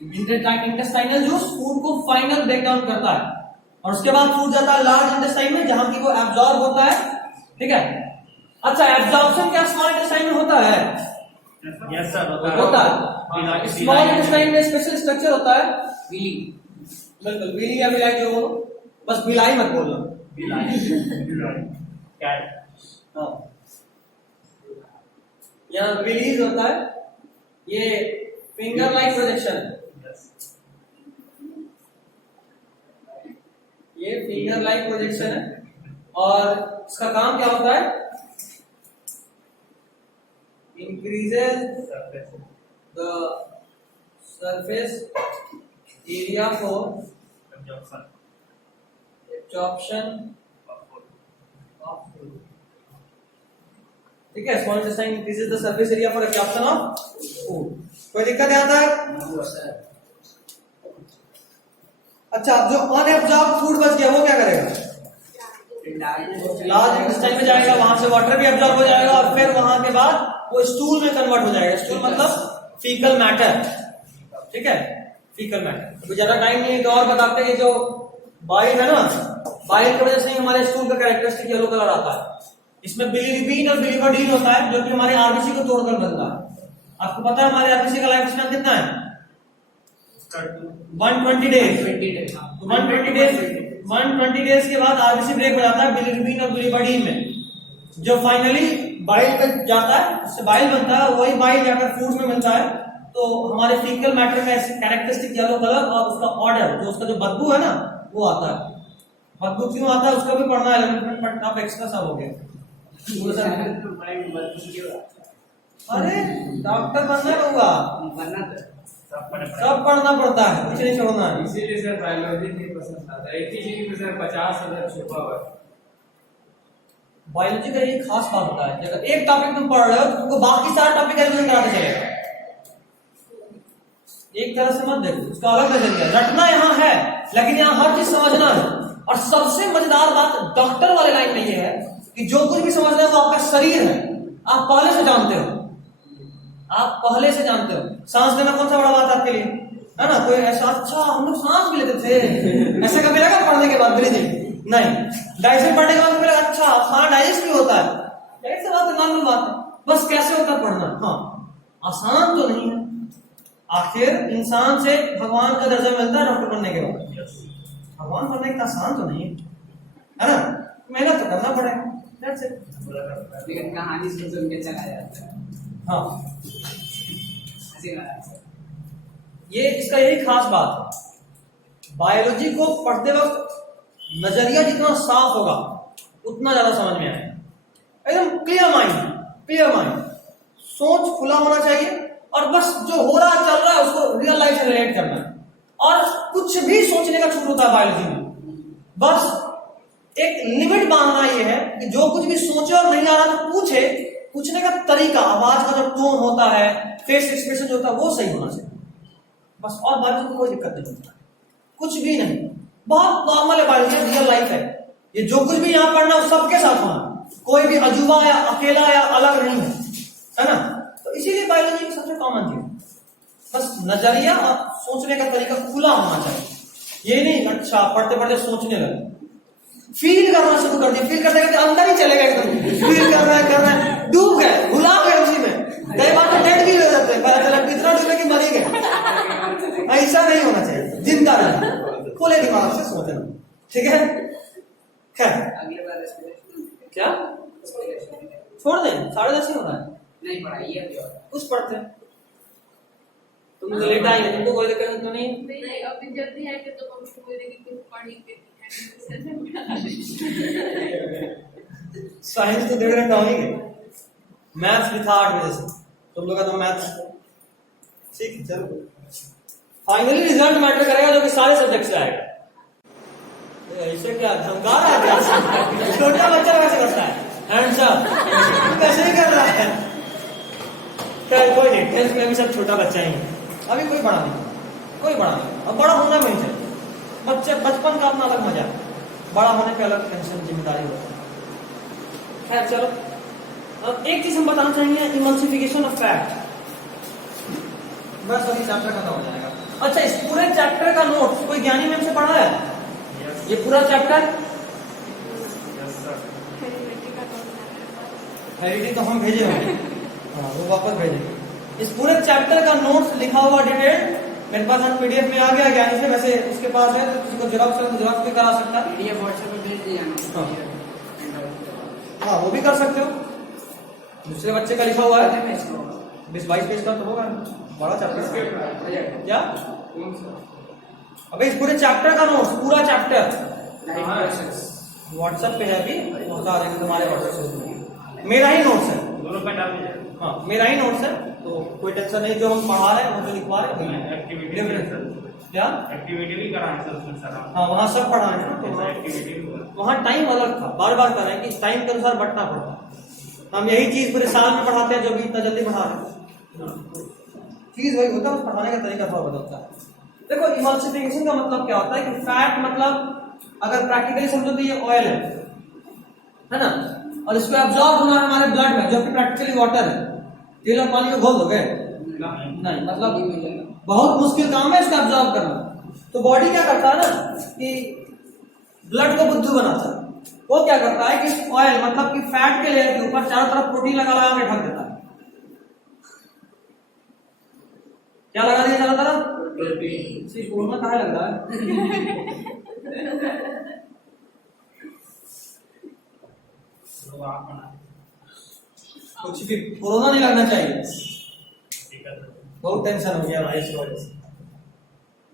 Intestinal juice food को फाइनल ब्रेकडाउन करता है, और उसके बाद फूड जाता है लार्ज इंटेस्टाइन में, जहां की वो एब्जॉर्ब होता है। ठीक है, अच्छा एब्जॉर्प्शन क्या स्मॉल इंटेस्टाइन में होता है? यस सर, होता है। स्मॉल इंटेस्टाइन में स्पेशल स्ट्रक्चर होता है विली। बिल्कुल, विली या विलाई लोगों को, बस विलाई मत बोलना। यहाँ विलीज होता है, ये फिंगर लाइक प्रोजेक्शन। ये फिंगर लाइक प्रोजेक्शन है, और इसका काम क्या होता है? Increases the surface area for absorption of food. ठीक है, small intestine increases the surface area for absorption of food. कोई दिक्कत यहाँ तक? अच्छा, अब जो अनएब्जॉर्ब फूड बच गया वो क्या करेगा? लार्ज इंटेस्टाइन में जाएगा, वहां से वाटर भी एब्जॉर्ब हो जाएगा, और फिर वहां के बाद वो स्टूल में कन्वर्ट हो जाएगा। स्टूल मतलब फीकल मैटर। ठीक है, फीकल मैटर। अभी ज्यादा टाइम नहीं है तो और बताते हैं, जो बाइल है ना, बाइल की वजह से हमारे स्टूल का कैरेक्टरिस्टिक येलो कलर आता है। इसमें बिलीरुबिन और बिलीवर्डिन होता है, जो कि हमारे आरबीसी को तोड़कर बनता है। आपको पता है हमारे आरबीसी का लाइफ स्पैन कितना है? 120 डेज। 120 डेज के बाद आरबीसी ब्रेक हो जाता है बिलीरुबिन और बिलीवर्डिन में, जो फाइनली बाइल में जाता है, उससे बाइल बनता है, वही बाइल जाकर फूड में मिलता है। तो हमारे फीकल मैटर का कैरेक्टरिस्टिक येलो कलर और उसका ऑर्डर, जो उसका जो बदबू है ना, वो आता है। बदबू क्यों आता है उसका भी पढ़ना है 11th में, आप एक्स्ट्रा सब हो गया। अरे डॉक्टर बनना होगा, सब पढ़ना पड़ता है, कुछ नहीं छोड़ना है। इसीलिए सर बायोलॉजी नहीं पसंद आता। एक ही चीज में सर 50,000 छुपा हुआ है। बायोलॉजी का ये खास बात होता है, अगर एक टॉपिक तुम पढ़ रहे हो तो तुमको बाकी सारे टॉपिक रिवीजन कराते चलेगा। एक तरह से मत देखो, उसका अलग नजरिया। रटना यहाँ है, लेकिन यहाँ हर चीज समझना है। और सबसे मजेदार बात डॉक्टर वाले लाइन में ये है कि जो कुछ भी समझ रहे हो वो आपका शरीर है, आप पहले से जानते हो। आप पहले से जानते हो। सांस लेना कौन सा बड़ा बात आपके लिए है ना? कोई ऐसा, अच्छा हम लोग सांस भी लेते थे, ऐसे कभी लगा पढ़ने के बाद? ब्रीदिंग नहीं। डाइजेशन पढ़ने के बाद कभी लगा अच्छा खाना डाइजेस्ट भी होता है? ऐसी बात है, नॉर्मल बात है। बस कैसे होता है पढ़ना? हाँ, आसान तो नहीं है। आखिर इंसान से भगवान का दर्जा मिलता है डॉक्टर बनने के बाद। भगवान बनने का आसान तो नहीं है ना? मेहनत तो करना पड़ेगा। लेकिन कहानी सुन के चला जाता है। हाँ, ये इसका यही खास बात है। बायोलॉजी को पढ़ते वक्त नजरिया जितना साफ होगा उतना ज्यादा समझ में आएगा। एकदम क्लियर माइंड, सोच खुला होना चाहिए, और बस जो हो रहा चल रहा है उसको रियल लाइफ से रिलेट करना है। और कुछ भी सोचने का छूट होता है बायोलॉजी में। बस एक लिमिट बांधना ये है कि जो कुछ भी सोचे और नहीं आ रहा तो पूछे, पूछने का तरीका, आवाज का जो टोन होता है, फेस एक्सप्रेशन जो होता है, वो सही होना चाहिए बस। और बाकी में कोई दिक्कत नहीं होता, कुछ भी नहीं, बहुत नॉर्मल है बायोलॉजी, रियल लाइफ है ये। जो कुछ भी यहाँ पढ़ना वो सबके साथ होना, कोई भी अजूबा या अकेला या अलग नहीं है ना। तो इसीलिए बायोलॉजी की सबसे कॉमन चीज, बस नजरिया और सोचने का तरीका खुला होना चाहिए। ये नहीं अच्छा पढ़ते पढ़ते सोचने लगे, फील करना शुरू कर दिया, फील करते करते अंदर ही चले गए एकदम, फील कर रहा है, डूब गए, भुला गए उसी में। कई बार तो डेड फील हो जाते हैं, पता चला इतना डूबे कि मर ही गए। ऐसा नहीं होना चाहिए, जिंदा रहना, खुले दिमाग से सोचना, ठीक है। खैर अगले बार respiration क्या छोड़ दें, 10:30 ही होना है, नहीं पढ़ाई है अभी और। कुछ पढ़ते हैं। तुम लेट आएंगे, तुमको कोई दिक्कत तो नहीं? नहीं अभी जल्दी है कि तो मम्मी को बोलेगी कि पढ़ी के साइंस तो 1.5 घंटा हो ही गए, मैथ्स भी था 8 बजे से, तुम लोग का तो मैथ्स ठीक है। चलो फाइनली रिजल्ट मैटर करेगा जो कि सारे सब्जेक्ट से आएगा। ऐसे क्या धमका रहा है क्या? छोटा बच्चा वैसे करता है, हैंड्स अप कैसे ही कर रहा है। खैर कोई नहीं, 10th में भी सब छोटा बच्चा ही है, अभी कोई बड़ा नहीं, कोई बड़ा नहीं। अब बड़ा होना भी नहीं चाहिए, बच्चे बचपन का अपना अलग मजा है, बड़ा होने पे अलग टेंशन जिम्मेदारी होती है। खैर चलो, अब एक चीज हम बताना चाहेंगे, इमल्सिफिकेशन ऑफ फैक्ट। बस अभी चैप्टर खत्म हो जाएगा। अच्छा, इस पूरे चैप्टर का नोट कोई ज्ञानी मैम से पढ़ा है? ये पूरा चैप्टर हेरिडिटी तो हम भेजे होंगे, हाँ वो वापस भेजेंगे। इस पूरे चैप्टर का नोट्स लिखा हुआ डिटेल मेरे पास हम पीडीएफ में आ गया ज्ञानी से, वैसे उसके पास है तो किसी को जेरॉक्स भी करा सकता है, PDF WhatsApp पे भेज दिया ना। हाँ वो भी कर सकते हो। दूसरे बच्चे का लिखा हुआ है 20-22 पेज का तो होगा, बड़ा चैप्टर क्या। अबे इस पूरे चैप्टर का नोट्स, पूरा चैप्टर व्हाट्सएप पे है, अभी पहुंचा देंगे तुम्हारे व्हाट्सएप से। मेरा ही नोट्स है, दोनों पे डाल दीजिए। हाँ मेरा ही नोट्स है, तो कोई टेंशन नहीं, जो हम पढ़ा रहे हैं वो जो लिखवा रहे हैं एक्टिविटी क्या एक्टिविटी भी कराएं सर उसमें सारा। हाँ वहाँ सब पढ़ा है ना, तो एक्टिविटी वहाँ टाइम अलग था, बार बार कर रहे हैं कि इस टाइम के अनुसार बढ़ना पड़ता। हम यही चीज पूरे साल में पढ़ाते हैं, जो भी इतना जल्दी पढ़ा रहे हैं, चीज वही होता है, बस पढ़ाने का तरीका थोड़ा बदलता है। देखो इमल्सिफिकेशन का मतलब क्या होता है कि फैट मतलब अगर प्रैक्टिकली समझो तो ये ऑयल है ना, और इसको एब्जॉर्ब होना है हमारे ब्लड में, जो कि प्रैक्टिकली वाटर है। तेल और पानी को घोल दोगे नहीं, मतलब बहुत मुश्किल काम है इसको एब्जॉर्ब करना। तो बॉडी क्या करता है ना कि ब्लड को बुद्धू बनाता है, वो क्या करता है कि ऑयल मतलब कि फैट के लेयर के ऊपर चारों तरफ प्रोटीन लगा के ढक देता है। क्या लगा दिया चारों तरफ? सिर्फ बोलना कहाँ लग रहा है? कुछ भी कोरोना नहीं लगना चाहिए, बहुत टेंशन हो गया भाई इस वजह से।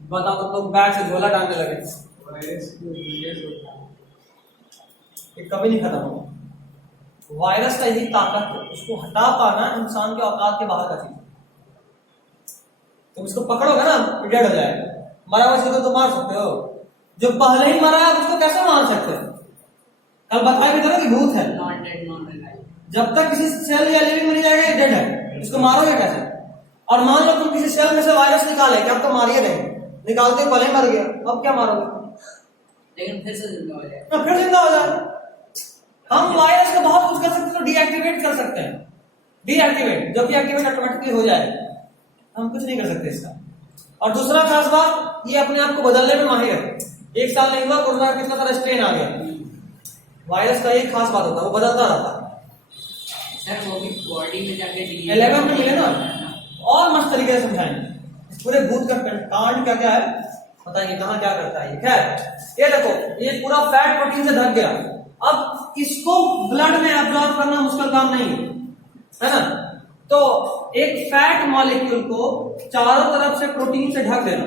बताओ तो लोग बैग से झोला टांगने लगे, ये कभी नहीं खत्म होगा। वायरस का यही ताकत है, उसको हटा पाना इंसान के औकात के बाहर का चीज। तुम इसको पकड़ोगे ना डेड हो जाएगा, मरा हुआ तो मार सकते हो, जो पहले ही मरा है उसको कैसे मार सकते हो? कल बताया भी था ना कि भूत है, नॉट डेड नॉट अलाइव। जब तक किसी सेल या लिविंग में नहीं जाएगा ये डेड है, इसको मारोगे कैसे? और मान लो तुम किसी सेल में से वायरस निकाले, क्या तो मारिए नहीं, निकालते पहले मर गया, अब क्या मारोगे? लेकिन फिर से जिंदा हो जाएगा। फिर जिंदा हो जाए। हम वायरस को बहुत कुछ कर सकते हैं, तो डीएक्टिवेट कर सकते हैं, डीएक्टिवेट, जो कि एक्टिवेट ऑटोमेटिकली हो जाए, हम कुछ नहीं कर सकते इसका। और दूसरा खास बात, ये अपने आप को बदलने में माहिर है। 1 साल नहीं हुआ, कोरोना का कितना सारा स्ट्रेन आ गया। वायरस का एक खास बात होता है, वो बदलता रहता है। सर वो भी बॉडी में जाके 11 में मिले ना, और मस्त तरीके से समझाएंगे इस पूरे भूत का कांड क्या क्या है, बताएंगे कहाँ क्या करता है। खैर ये देखो, ये पूरा फैट प्रोटीन से ढक गया, अब इसको ब्लड में एब्जॉर्ब करना मुश्किल काम नहीं है ना। तो एक फैट मॉलिक्यूल को चारों तरफ से प्रोटीन से ढक देना।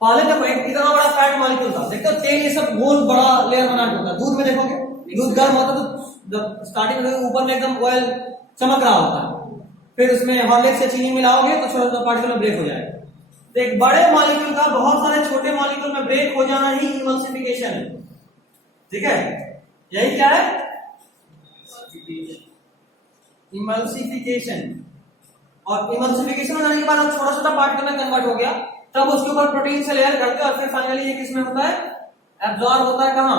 पहले देखो एक इतना बड़ा फैट मॉलिक्यूल था, देखते हो तेल ये सब गोल बड़ा लेयर बना के होता है। दूध में देखोगे, दूध गर्म होता है तो जब स्टार्टिंग में ऊपर में एकदम ऑयल चमक रहा होता है, फिर उसमें हॉर्लिक्स से चीनी मिलाओगे तो छोटा छोटा पार्टिकल में ब्रेक हो जाएगा। तो एक बड़े मॉलिक्यूल का बहुत सारे छोटे मॉलिक्यूल में ब्रेक हो जाना ही इमल्सिफिकेशन है, ठीक है। यही क्या है? इमल्सिफिकेशन, और इमल्सिफिकेशन हो जाने के बाद छोटा छोटा पार्टिकल में कन्वर्ट हो गया, तब उसके ऊपर प्रोटीन से लेयर करते हैं और फिर फाइनली ये किसमें होता है, एब्जॉर्ब होता है कहां,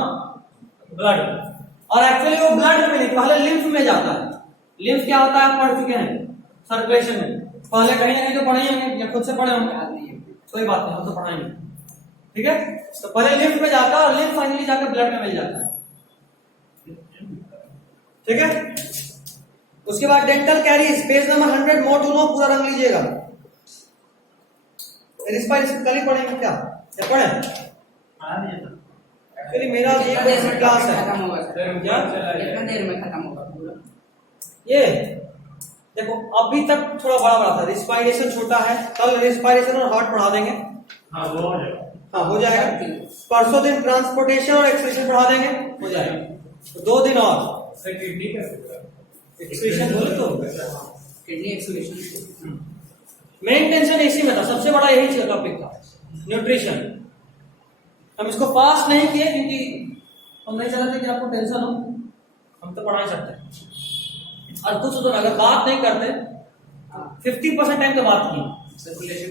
ब्लड। और एक्चुअली वो ब्लड में नहीं, पहले लिम्फ में जाता है। लिम्फ क्या होता है आप पढ़ चुके हैं सर्कुलेशन में, पहले कहीं ना कहीं तो पढ़े होंगे या खुद से पढ़े होंगे, याद नहीं है। कोई बात नहीं, हम तो पढ़ाएंगे, ठीक है। तो पहले लिम्फ में जाता है और लिम्फ फाइनली जाकर ब्लड में मिल जाता है, ठीक है। उसके बाद dental caries, page number 100, more to know, पूरा रंग लीजिएगा। रिस्पायरेशन कल ही पढ़ेंगे क्या पढ़े? एक्चुअली मेरा एक कितना क्लास है, खत्म होगा सर? क्या कितना देर में खत्म होगा पूरा? ये देखो अभी तक थोड़ा बड़ा बड़ा था, रिस्पायरेशन छोटा है, कल रिस्पायरेशन और हार्ट बढ़ा देंगे। हाँ वो हो जाएगा। हाँ हो जाएगा। परसों दिन ट्रांसपोर्टेशन और एक्सप्रेशन बढ़ा देंगे, हो जाएगा। तो 2 दिन और सर किडनी का एक्सप्रेशन बोले तो किडनी एक्सक्रीशन। मेन टेंशन इसी में था, सबसे बड़ा यही टॉपिक था, न्यूट्रिशन। हम इसको पास नहीं किए क्योंकि हम नहीं चाहते कि आपको टेंशन हो, हम तो पढ़ा ही सकते हैं। और कुछ तो अगर बात नहीं करते 50% टाइम तो बात की सर्कुलेशन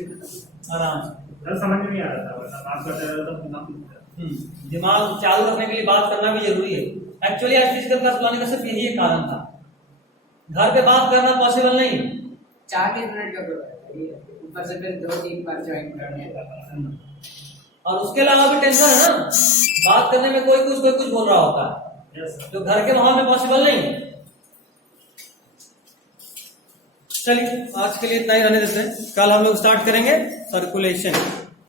आराम से, कल समझ में नहीं आ रहा था, वरना बात करते रहते तो बिना पूछते। दिमाग चालू रखने के लिए बात करना भी जरूरी है। एक्चुअली आज फिजिकल क्लास बुलाने का सिर्फ यही एक कारण था, घर पे बात करना पॉसिबल नहीं। 40 मिनट का प्रोग्राम है, ऊपर से फिर 2-3 बार ज्वाइन करना। और उसके अलावा भी टेंशन है ना, बात करने में कोई कुछ बोल रहा होता है, यस सर। जो घर के माहौल में पॉसिबल नहीं। चलिए आज के लिए इतना ही रहने देते हैं, कल हम लोग स्टार्ट करेंगे सर्कुलेशन।